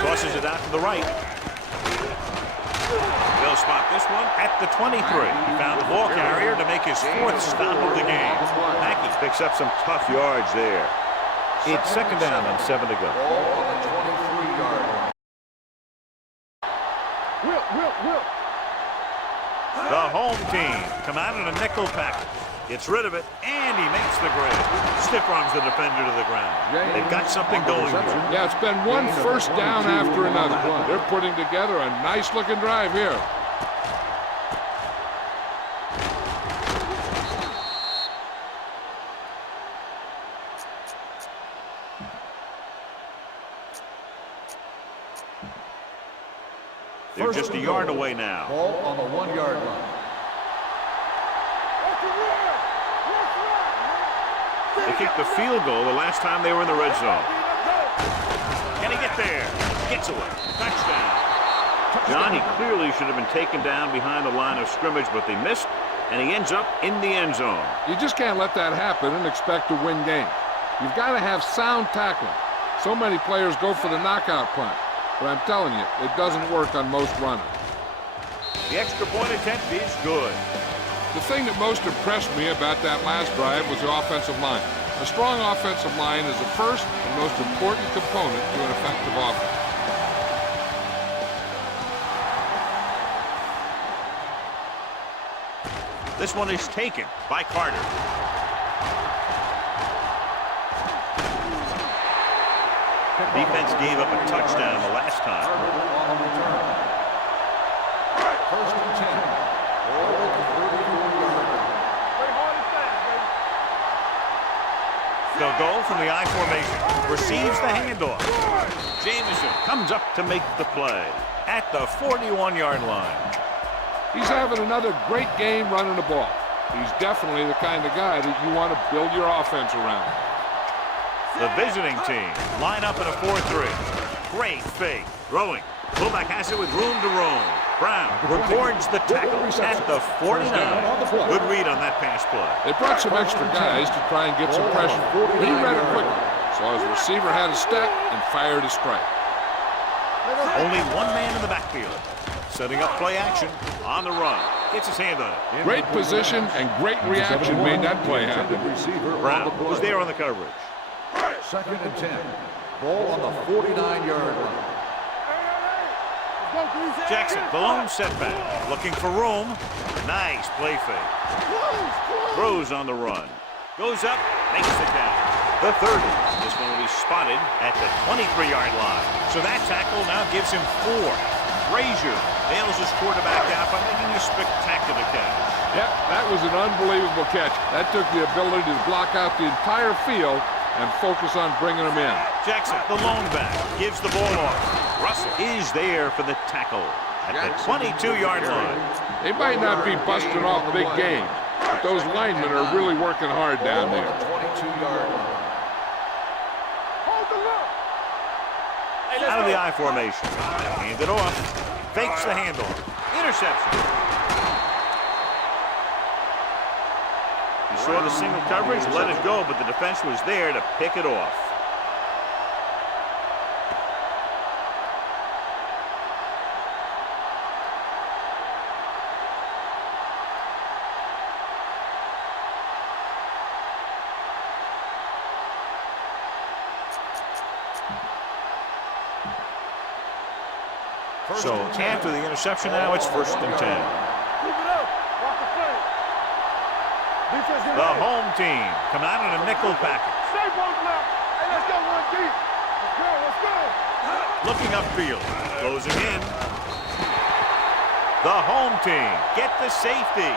Tosses it out to the right. They'll spot this one at the 23. He found the ball carrier to make his 4th stop of the game. Mackey picks up some tough yards there. It's 2nd down and 7 to go. Ball on the 23-yard line. Will. The home team come out in a nickel package. Gets rid of it, and he makes the grab. Stiff arms the defender to the ground. They've got something going here. Yeah, it's been one first down after another. They're putting together a nice-looking drive here. They're just a yard away now. Ball on the 1 yard line. They kicked the field goal the last time they were in the red zone. Can he get there? Gets away. Touchdown. Johnny clearly should have been taken down behind the line of scrimmage, but they missed, and he ends up in the end zone. You just can't let that happen and expect to win games. You've got to have sound tackling. So many players go for the knockout punt, but I'm telling you, it doesn't work on most runners. The extra point attempt is good. The thing that most impressed me about that last drive was the offensive line. A strong offensive line is the first and most important component to an effective offense. This one is taken by Carter. The defense gave up a touchdown the last time. On return. First and 10. Ball at the 34-yard line. They'll go from the I formation. Receives the handoff. Jameson comes up to make the play at the 41-yard line. He's having another great game running the ball. He's definitely the kind of guy that you want to build your offense around. The visiting team line up in a 4-3. Great fake. Throwing. Fullback has it with room to roam. Brown records the tackle at the 49. Good read on that pass play. They brought some extra guys to try and get some pressure. But he read it quickly, so his receiver had a step and fired a strike. Only one man in the backfield. Setting up play action on the run. Gets his hand on it. Great position and great reaction made that play happen. Brown was there on the coverage. Second and 10. Ball on the 49-yard line. Jackson, the lone setback. Looking for room. Nice play fake. Throws on the run. Goes up, makes the down. The 30. This one will be spotted at the 23-yard line. So that tackle now gives him 4. Frazier nails his quarterback out by making a spectacular catch. Yep, that was an unbelievable catch. That took the ability to block out the entire field and focus on bringing them in. Jackson, the lone back, gives the ball off. Russell is there for the tackle at the 22-yard line. They might not be busting off big games, but those linemen are really working hard down there. 22-yard line. Out of the I formation. Hand it off. Fakes the handoff. Interception. He saw the single coverage, let it go, but the defense was there to pick it off. So after the interception now, it's first and 10. The home team come out in a nickel package. Looking upfield, closing in. The home team get the safety.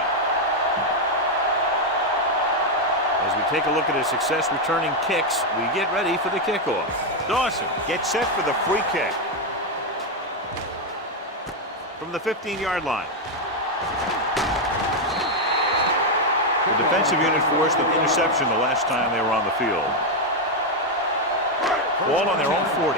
As we take a look at his success returning kicks, we get ready for the kickoff. Dawson gets set for the free kick. From the 15-yard line. The defensive unit forced an interception the last time they were on the field. Ball on their own 40.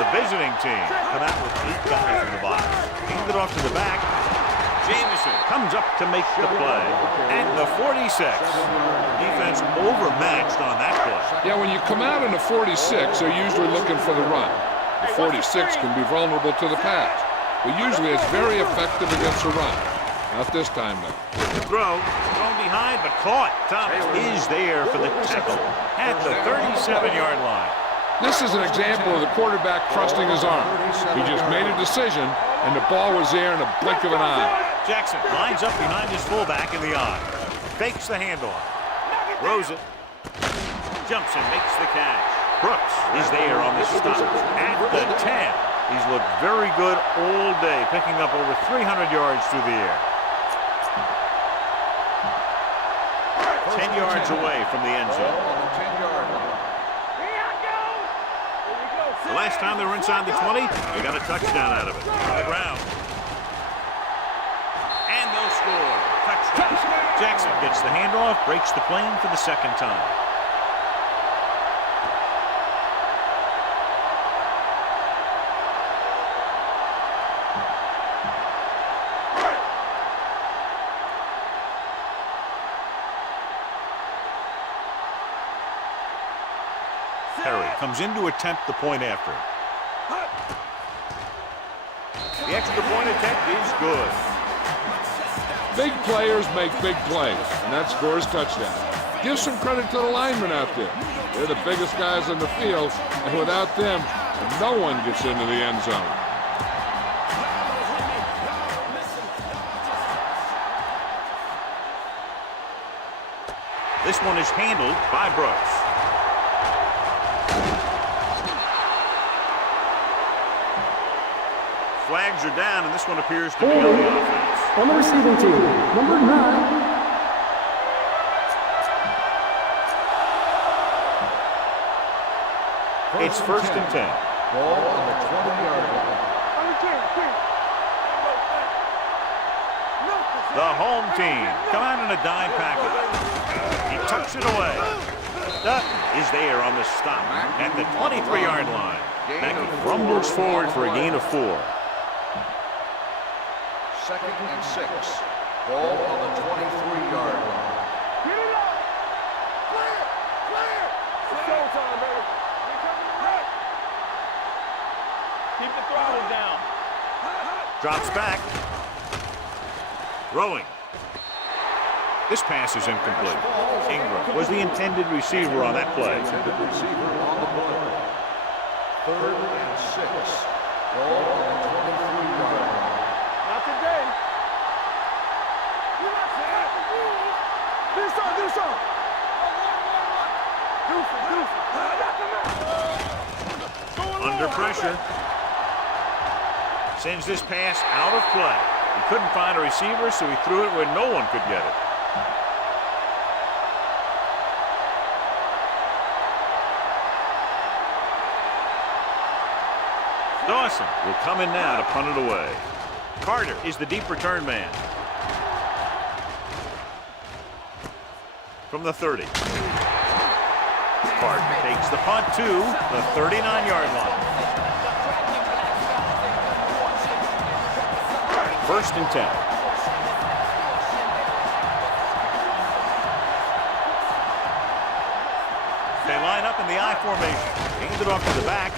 The visiting team come out with 8 guys in the box. Hand it off to the back. Jameson comes up to make the play at the 46. Defense overmatched on that play. Yeah, when you come out in a 46, they're usually looking for the run. The 46 can be vulnerable to the pass, but usually it's very effective against the run. Not this time, though. The throw, thrown behind, but caught. Thomas is there for the tackle at the 37-yard line. This is an example of the quarterback trusting his arm. He just made a decision, and the ball was there in a blink of an eye. Jackson lines up behind his fullback in the eye. Fakes the handoff. Throws it. Jumps and makes the catch. Brooks is there on the stop at the 10. He's looked very good all day, picking up over 300 yards through the air. 10 yards away from the end zone. The last time they were inside the 20, they got a touchdown out of it. On the ground. And they'll score. Touchdown. Jackson gets the handoff, breaks the plane for the second time. Comes in to attempt the point after. The extra point attempt is good. Big players make big plays, and that scores touchdown. Give some credit to the linemen out there. They're the biggest guys on the field, and without them, no one gets into the end zone. This one is handled by Brooks. Flags are down, and this one appears to be on the offense. On the receiving team, number 9. It's 1st and 10. Ball on the 20-yard line. The home team come out in a dime package. He tucks it away. Duck is there on the stop at the 23-yard line. Mackey rumbles forward for a gain of 4. 2nd and 6. Ball on the 23-yard line. Get it up! Clear! Clear! It's showtime, baby. Keep the throttle down. Drops back. Throwing. This pass is incomplete. Ingram was the intended receiver on that play. Intended receiver on the play. 3rd and 6. Ball on the 23-yard line. Not today. Do some. Under pressure. Sends this pass out of play. He couldn't find a receiver, so he threw it where no one could get it. Dawson will come in now to punt it away. Carter is the deep return man. From the 30. Carter takes the punt to the 39-yard line. 1st and 10. They line up in the I formation. Hands it off to the back.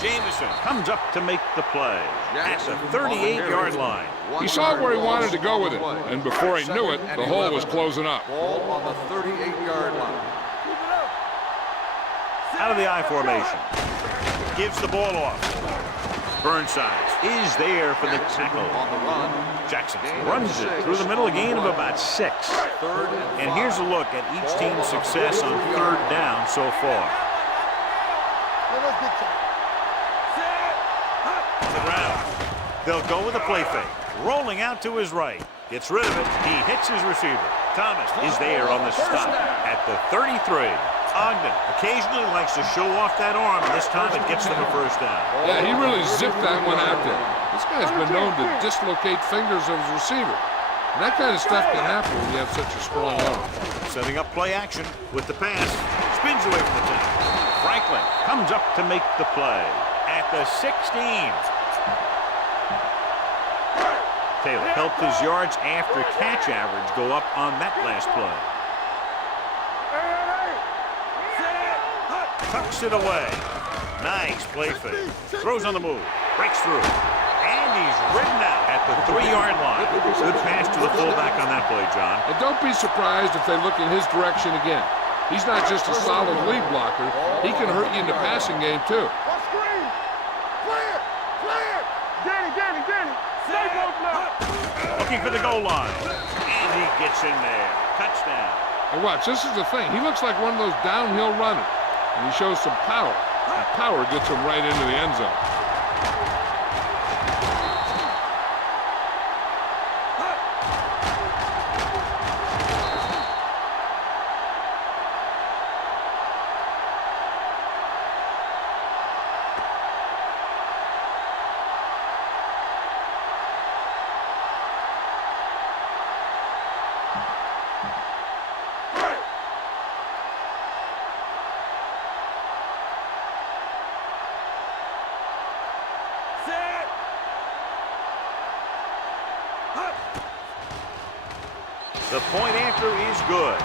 Jameson comes up to make the play at the 38-yard line. He saw where he wanted to go with it, and before he knew it, the hole was closing up. Ball on the 38-yard line. Out of the I formation. Gives the ball off. Burnside is there for the tackle. On the run. Jackson runs it through the middle, a gain of about 6. 3rd And here's a look at each team's success on 3rd down so far. The ground. They'll go with a play fake. Rolling out to his right. Gets rid of it. He hits his receiver. Thomas is there on the stop at the 33. Ogden occasionally likes to show off that arm, and this time it gets them a 1st down. Yeah, he really zipped that one out there. This guy's been known to dislocate fingers of his receiver. And that kind of stuff can happen when you have such a strong arm. Setting up play action with the pass. Spins away from the tackle. Franklin comes up to make the play at the 16. Taylor helped his yards after catch average go up on that last play. Tucks it away. Nice play fake. Throws on the move. Breaks through. And he's ridden out at the 3-yard line. Good pass to the fullback on that play, John. And don't be surprised if they look in his direction again. He's not just a solid lead blocker. He can hurt you in the passing game, too. One screen. Clear. Danny. Stay both now. Looking for the goal line. And he gets in there. Touchdown. And watch, this is the thing. He looks like one of those downhill runners. And he shows some power. And power gets him right into the end zone. The point after is good.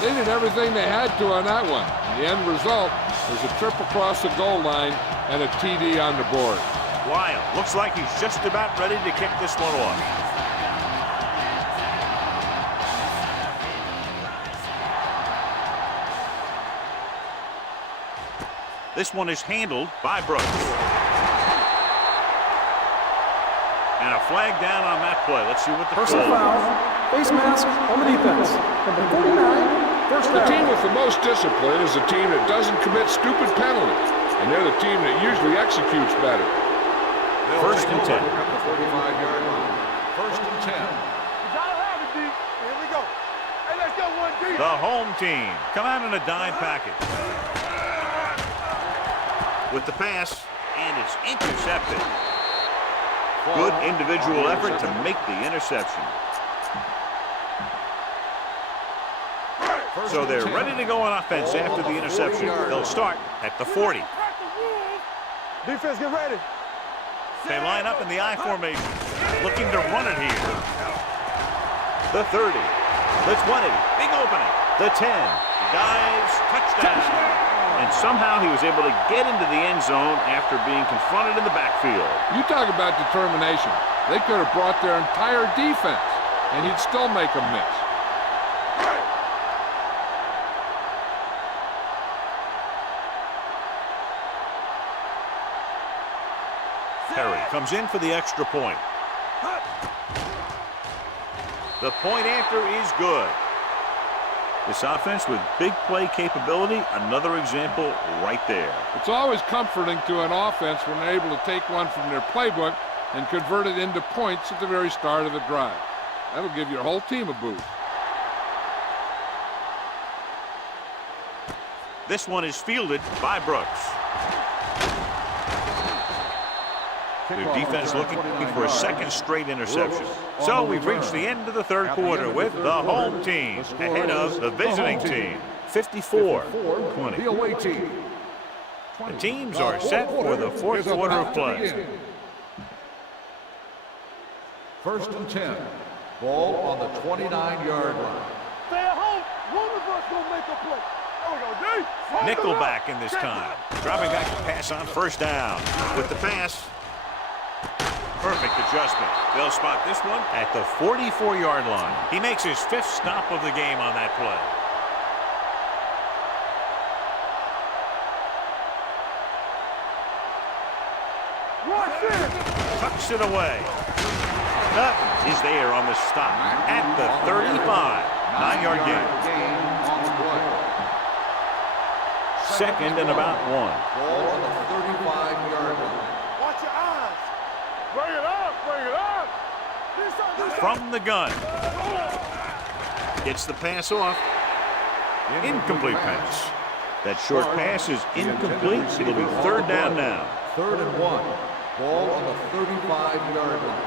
They did everything they had to on that one. The end result was a trip across the goal line and a TD on the board. Wild. Looks like he's just about ready to kick this one off. This one is handled by Brooks. And a flag down on that play. Let's see what the Personal foul. Face mask on the defense. Number 49, first The down. team with the most discipline is the team that doesn't commit stupid penalties. And they're the team that usually executes better. First and 10. At the 35-yard line. First and 10. You gotta have it, D. Here we go. Hey, let's go, 1D. The home team come out in a dime package. With the pass, and it's intercepted. Good individual effort to make the interception. So they're ready to go on offense after the interception. They'll start at the 40. Defense, get ready. They line up in the I formation, looking to run it here. The 30, the 20, big opening. The 10, dives, touchdown. And somehow he was able to get into the end zone after being confronted in the backfield. You talk about determination. They could have brought their entire defense, and he'd still make them miss. Perry comes in for the extra point. The point after is good. This offense with big play capability, another example right there. It's always comforting to an offense when they're able to take one from their playbook and convert it into points at the very start of the drive. That'll give your whole team a boost. This one is fielded by Brooks. Their defense looking for a second straight interception. So we've reached the end of the third quarter with the home team ahead of the visiting team, 54-20. The away team. The teams are set for the fourth quarter of play. First and 10. Ball on the 29-yard line. Stay at home. One of us gonna make a play. There we go, D. Nickelback in this time. Dropping back to pass on first down. With the pass, perfect adjustment. They'll spot this one at the 44-yard line. He makes his fifth stop of the game on that play. Watch this. Tucks it away. Is there on the stop at the 35. 9-yard gain. On the play. Second and about 1. Ball on the 35-yard line. Watch your eyes. Bring it up. Bring it up. This From the gun. Gets the pass off. Incomplete pass. That short pass is incomplete. It'll be third down now. Third and 1. Ball on the 35-yard line.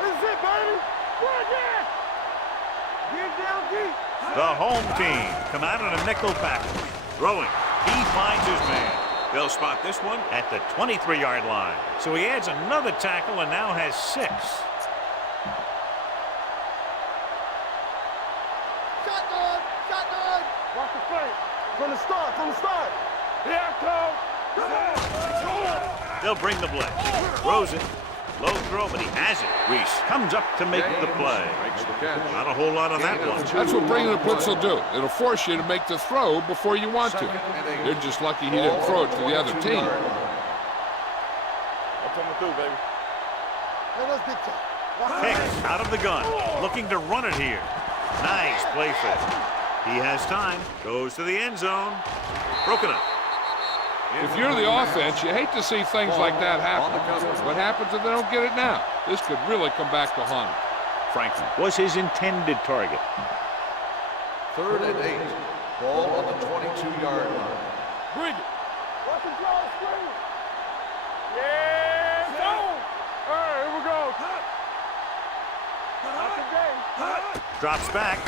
This is it, baby. Bring it. Get down deep. The home team come out in a nickel package. Throwing. He finds his man. They'll spot this one at the 23-yard line. So he adds another tackle and now has 6. Shotgun. Shotgun. Watch the play. From the start. From the start. Here I come. They'll bring the blitz. Throws it. Low throw, but he has it. Reese comes up to make the play. Not a whole lot on that one. That's what bringing the blitz will do. It'll force you to make the throw before you want to. They're just lucky he didn't throw it to the other team. That's what I'm gonna do, baby. Hey, let's get to Hicks out of the gun. Looking to run it here. Nice play fit. He has time. Goes to the end zone. Broken up. If you're the offense, you hate to see things like that happen. What happens if they don't get it now? This could really come back to haunt them. Franklin was his intended target. Third and 8. Ball on the 22-yard line. Bring it. Watch the draw screen. Yeah, zone. All right, here we go. Not today. Drops back.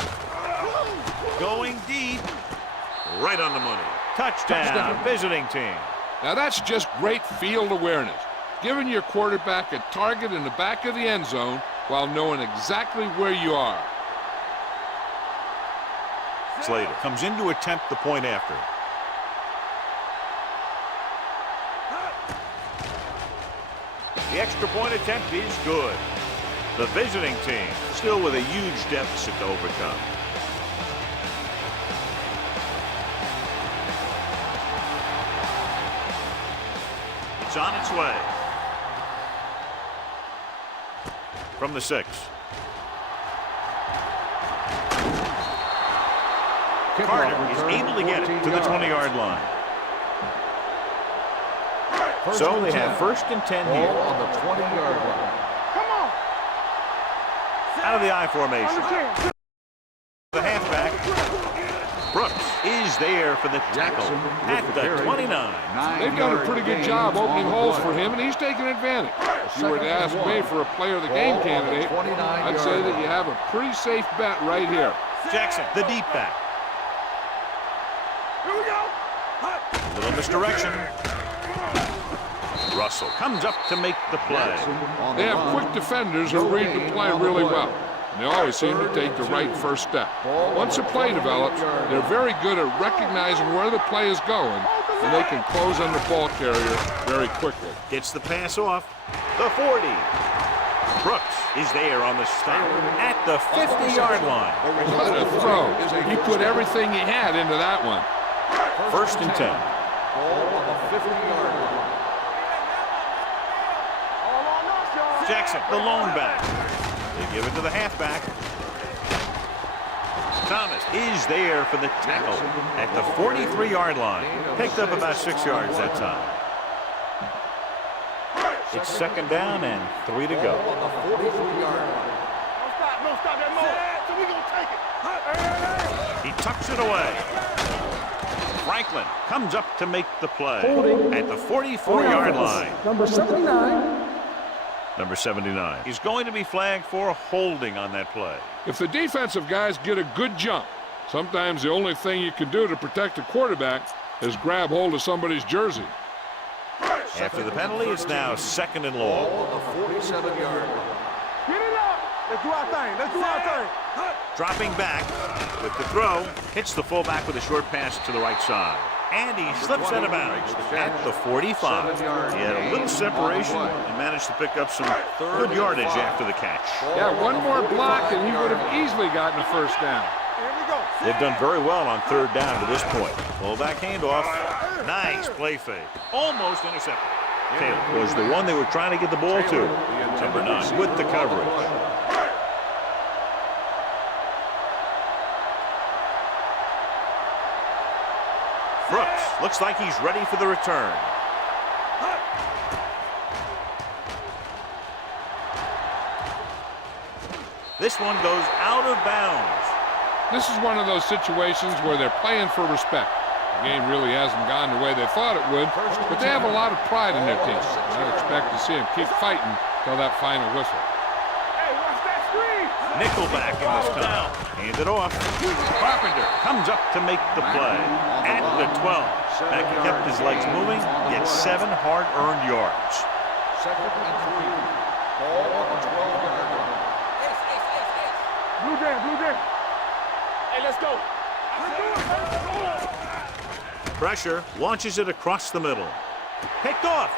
Going deep. Right on the money. Touchdown, visiting team. Now that's just great field awareness. Giving your quarterback a target in the back of the end zone while knowing exactly where you are. minutes later. Comes in to attempt the point after. The extra point attempt is good. The visiting team still with a huge deficit to overcome. It's on its way. From the 6. Carter is able to get it to the 20-yard line. So they have 1st and 10 here. On the 20-yard line. Come on. Out of the I formation. The halfback, Brooks, is there for the tackle at the 29. They've done a pretty good job opening holes for him, and he's taking advantage. If you were to ask me for a player of the game candidate, I'd say that you have a pretty safe bet right here. Jackson, the deep back. Here we go. A little misdirection. Russell comes up to make the play. They have quick defenders who read the play really well. And they always seem to take the right first step. Once a play develops, they're very good at recognizing where the play is going, and they can close on the ball carrier very quickly. Gets the pass off. The 40. Brooks is there on the stop at the 50-yard line. What a throw. He put everything he had into that one. 1st and 10. Ball on the 50-yard line. Jackson, the lone back. They give it to the halfback. Thomas is there for the tackle at the 43-yard line. Picked up about 6 yards that time. It's 2nd down and 3 to go. On the 43-yard line. No stop that move. So we gonna take it. He tucks it away. Franklin comes up to make the play Holding. at the 44-yard line. Number 79. Number 79. He's going to be flagged for holding on that play. If the defensive guys get a good jump, sometimes the only thing you can do to protect a quarterback is grab hold of somebody's jersey. After the penalty, it's now 2nd and long. Ball on the 47-yard line. Get it up. Let's do our thing. Let's do our thing. Dropping back with the throw, hits the fullback with a short pass to the right side. And he slips out of bounds at the 45. He had a little separation and managed to pick up some good yardage after the catch. Yeah, one more block and he would have easily gotten a first down. Here we go. They've done very well on 3rd down to this point. Fullback handoff. Nice play fake. Almost intercepted. Taylor was the one they were trying to get the ball to. Number 9 with the coverage. Brooks looks like he's ready for the return. This one goes out of bounds. This is one of those situations where they're playing for respect. The game really hasn't gone the way they thought it would, but they have a lot of pride in their team. I'd expect to see them keep fighting till that final whistle. Hey, watch that screen. Nickelback in this time. Hand it off. Carpenter comes up to make the play at the 12. Back kept his legs moving, gets 7 hard-earned yards. 2nd and 3. Ball on the 12-yard line. Blue down. Hey, let's go. Pressure launches it across the middle. Picked off.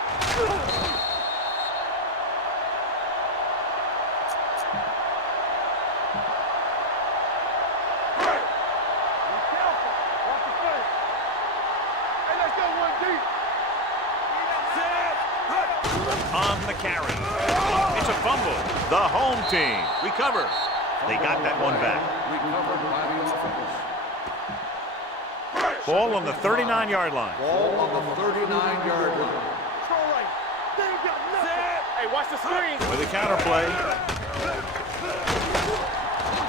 On the carry. It's a fumble. The home team recovers. They got that one back. Recovered by the offense. Ball on the 39-yard line. Ball on the 39-yard line. Hey, watch the screen. With a counterplay.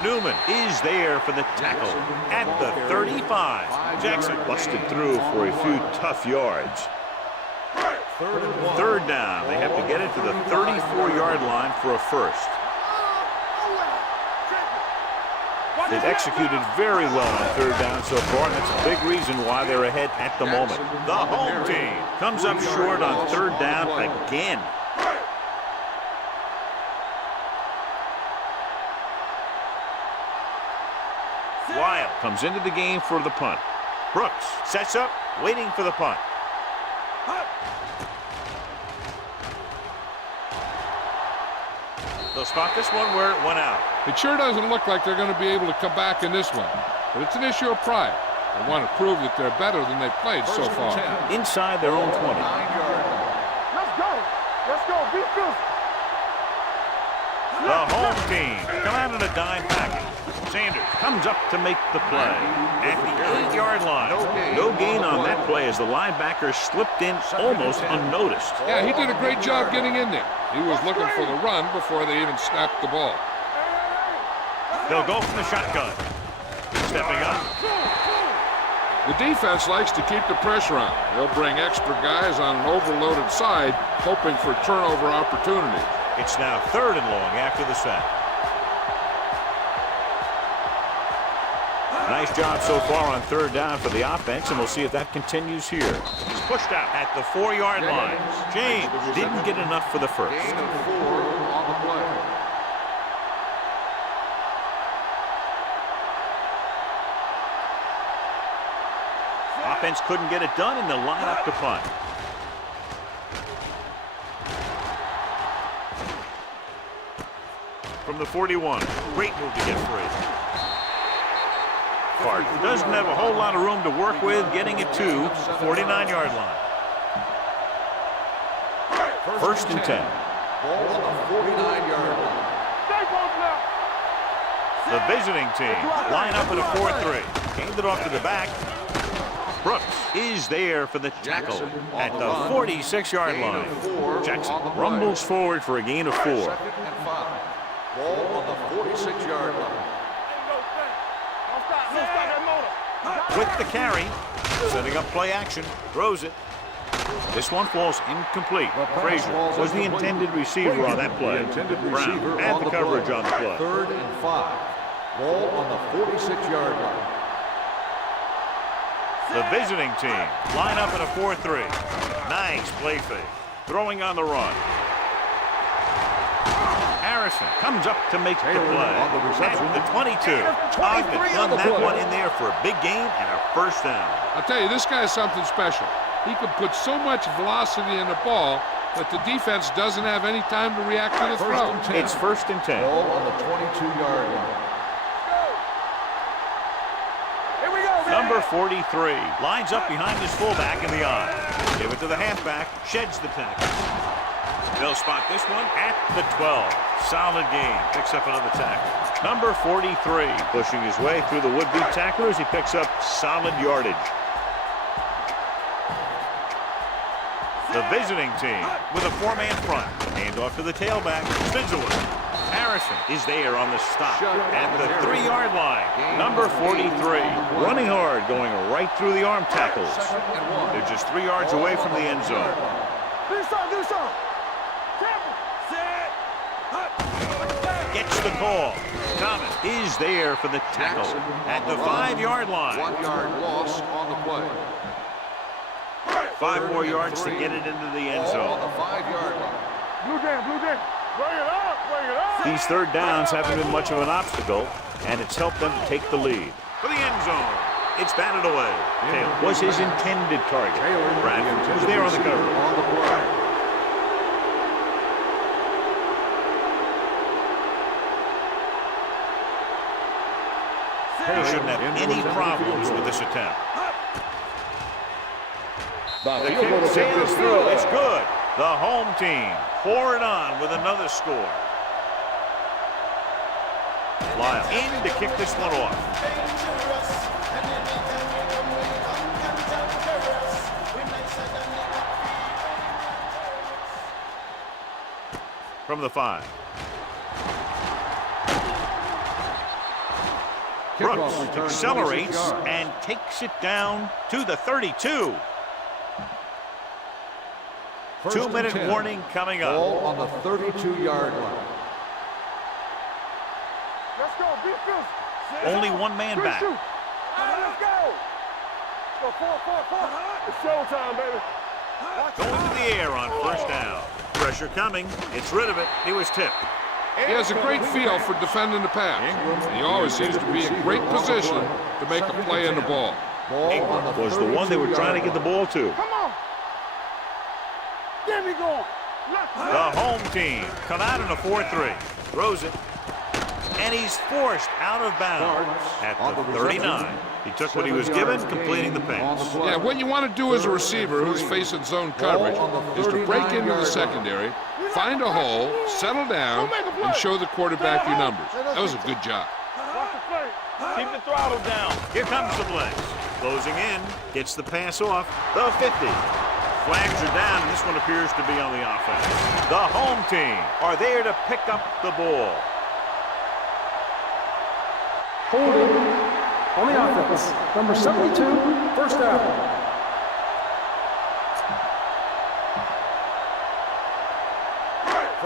Newman is there for the tackle at the 35. Jackson busted through for a few tough yards. 3rd down. They have to get it to the 34-yard line for a first. They've executed very well on 3rd down so far, and that's a big reason why they're ahead at the moment. The home team comes up short on 3rd down again. Wild comes into the game for the punt. Brooks sets up, waiting for the punt. They'll spot this one where it went out. It sure doesn't look like they're going to be able to come back in this one, but it's an issue of pride. They want to prove that they're better than they've played so far. Inside their own 20. 9-yard line. Let's go. Let's go. Be fierce. The home team come out in a dime package. Sanders comes up to make the play at the 8-yard line. No gain on that play as the linebacker slipped in almost unnoticed. Yeah, he did a great job getting in there. He was looking for the run before they even snapped the ball. They'll go from the shotgun. Stepping up. The defense likes to keep the pressure on. They'll bring extra guys on an overloaded side, hoping for turnover opportunities. It's now 3rd and long after the sack. Nice job so far on 3rd down for the offense, and we'll see if that continues here. He's pushed out at the 4-yard line. James didn't get enough for the first. Gain of 4 on the play. Offense couldn't get it done, and they'll line up to punt. From the 41, great move to get free. Clark doesn't have a whole lot of room to work with, getting it to the 49-yard line. 1st and 10. Ball on the 49-yard line. Stay close now. The visiting team line up in a 4-3. Handed it off to the back. Brooks is there for the tackle at the 46-yard line. Jackson rumbles forward for a gain of 4. 2nd and 5. Ball on the 46-yard line. With the carry, setting up play action, throws it. This one falls incomplete. Frazier was the intended receiver on that play. Brown had the coverage on the play. 3rd and 5. Ball on the 46-yard line. The visiting team line up in a 4-3. Nice play fake. Throwing on the run. Harrison comes up to make the play. On the reception. At the 22. Todd McClung that one in there for a big gain and a 1st down. I'll tell you, this guy's something special. He can put so much velocity in the ball that the defense doesn't have any time to react to the throw. It's 1st and 10. Ball on the 22-yard line. Here we go, Number 43 lines up behind his fullback in the eye. Give it to the halfback, sheds the tackle. They'll spot this one at the 12. Solid game. Picks up another tackle. Number 43 pushing his way through the would-be tacklers. He picks up solid yardage. The visiting team with a 4-man front. Hand off to the tailback. Spins away. Harrison is there on the stop at the 3-yard line. Number 43 running hard, going right through the arm tackles. They're just 3 yards away from the end zone. Do something. Gets the call. Thomas is there for the tackle at the 5-yard line. 1-yard loss on the play. 5 more yards to get it into the end Ball on zone. the 5-yard line. Blue jam. Bring it up. These 3rd downs haven't been much of an obstacle, and it's helped them to take the lead. For the end zone. It's batted away. Taylor was his intended target. Bradford was there on the cover. On the play. He shouldn't have any problems with this attempt. The kick sails through. It's good. The home team pour it on with another score. Lyle in to kick this one off. From the 5. Brooks accelerates and takes it down to the 32. 2-minute warning coming up. Ball on the 32-yard line. Let's go. Be fierce. Only 1 man back. Let's go. Go 4. It's showtime, baby. Going to the air on 1st down. Pressure coming. It's rid of it. He was tipped. He has a great feel for defending the pass. And he always seems to be in great position to make a play on the ball. Ingram was the one they were trying to get the ball to. Come on. Get me going. The home team come out in a 4-3. Throws it. And he's forced out of bounds at the 39. He took what he was given, completing the pass. Yeah, what you want to do as a receiver who's facing zone coverage is to break into the secondary, find a hole, settle down, and show the quarterback your numbers. That was a good job. Keep the throttle down. Here comes the blitz. Closing in, gets the pass off. The 50. Flags are down, and this one appears to be on the offense. The home team are there to pick up the ball. Holding on the offense. Number 72, first down.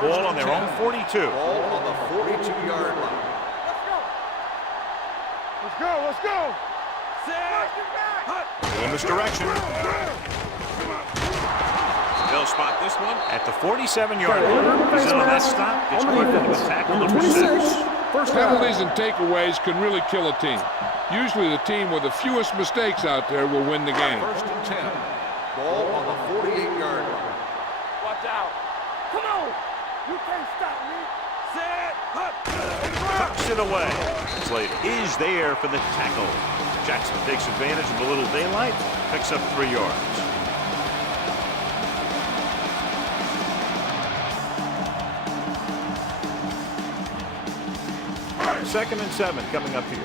Ball on their own 42. Ball on the 42-yard line. Let's go. Let's go. In this direction. They'll spot this one at the 47-yard line. Is it on that stop? Gets caught into a tackle number 6. First down. Penalties and takeaways can really kill a team. Usually the team with the fewest mistakes out there will win the game. First and 10. Ball on the 48-yard line. Watch out. Come on. You can't stop me. Set. Tucks it away. Slade is there for the tackle. Jackson takes advantage of a little daylight. Picks up 3 yards. Second and 7 coming up here.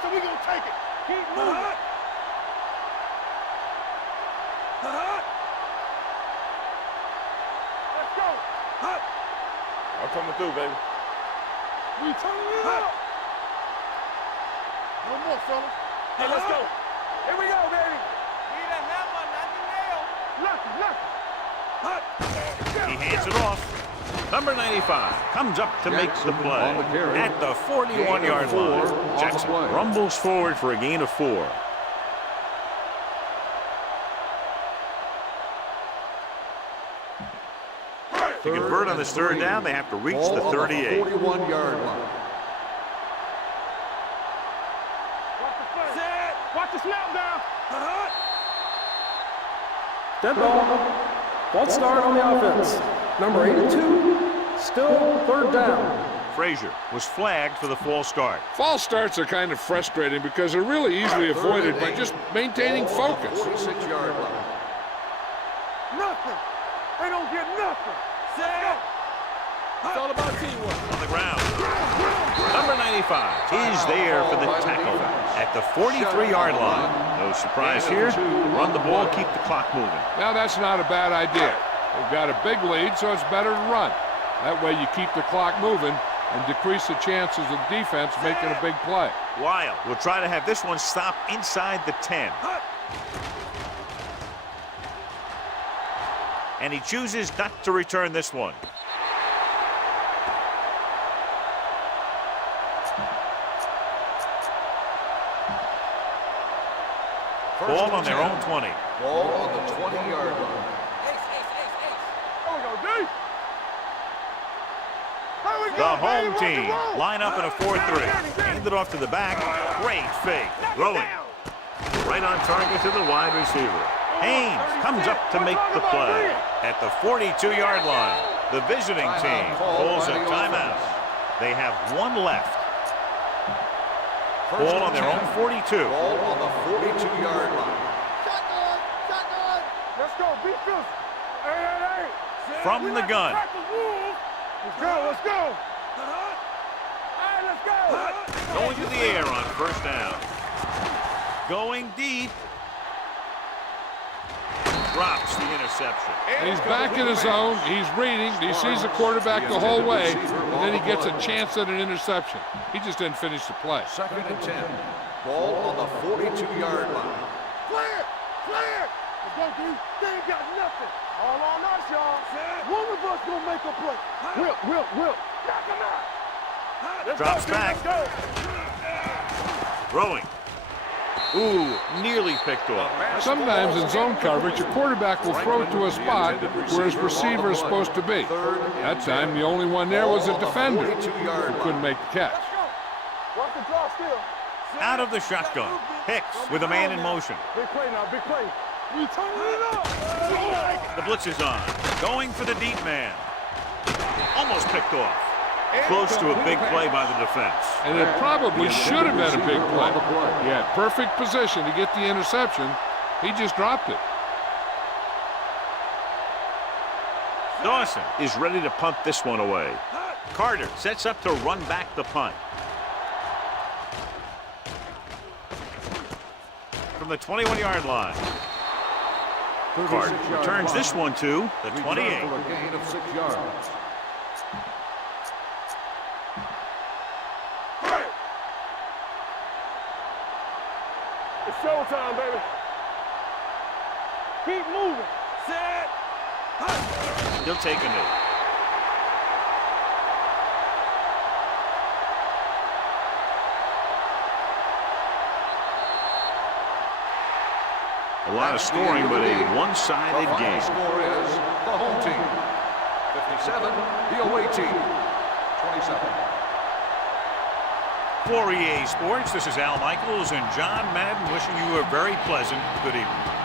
So we're going to take it. Keep moving. Let's go. I'm coming through, baby. We turning it up. No more, fellas. Hey, let's go. Here we go, baby. Need a hammer, not the nail. Lucky. He hands it off. Number 95 comes up to make the play at the 41-yard line. Jackson rumbles forward for a gain of 4. To convert on this third down, they have to reach the 38. 41-yard line. Watch the snap down. Dead ball. False start on the offense. Number 82, still third down. Frazier was flagged for the false start. False starts are kind of frustrating because they're really easily avoided by just maintaining focus. 46-yard line. Nothing. They don't get nothing. It's all about teamwork. On the ground. Number 95 is there for the tackle at the 43-yard line. No surprise here. Run the ball, keep the clock moving. Now that's not a bad idea. They've got a big lead, so it's better to run. That way you keep the clock moving and decrease the chances of the defense making a big play. Lyle will try to have this one stop inside the 10. And he chooses not to return this one. Ball on their own 20. Ball on the 20-yard line. There we go, D. The home team line up in a 4-3. Hand it off to the back. Great fake. Throwing. Right on target to the wide receiver. Haynes comes up to make the play at the 42-yard line. The visiting team pulls a timeout. They have 1 left. Ball on their own 42. Ball on the 42-yard line. Shotgun. Let's go. Be fierce. Hey. From the gun. Let's go. Hey, let's go. Going to the air on first down. Going deep. Drops the interception. He's back in his zone. He's reading. He sees the quarterback the whole way, and then he gets a chance at an interception. He just didn't finish the play. Second and 10. Ball on the 42-yard line. Clear. Let's go, D. They ain't got nothing. All on us, y'all. One of us gonna make a play. Will. Knock him out. Drops back. Let's go. Throwing. Ooh, nearly picked off. Sometimes in zone coverage, a quarterback will throw to a spot where his receiver is supposed to be. That time, the only one there was a defender who couldn't make the catch. Watch the draw still. Out of the shotgun. Hicks with a man in motion. Big play now, big play. We turning it up. The blitz is on. Going for the deep man. Almost picked off. Close to a big play by the defense. And it probably should have been a big play. He had perfect position to get the interception. He just dropped it. Dawson is ready to punt this one away. Carter sets up to run back the punt. From the 21-yard line. Carter returns this one to the 28. For a gain of 6 yards. It's showtime, baby. Keep moving. Set. He'll take a knee. A lot of scoring, but a one-sided The game. score is the home team 57, the away team 27. For EA Sports, this is Al Michaels and John Madden wishing you a very pleasant good evening.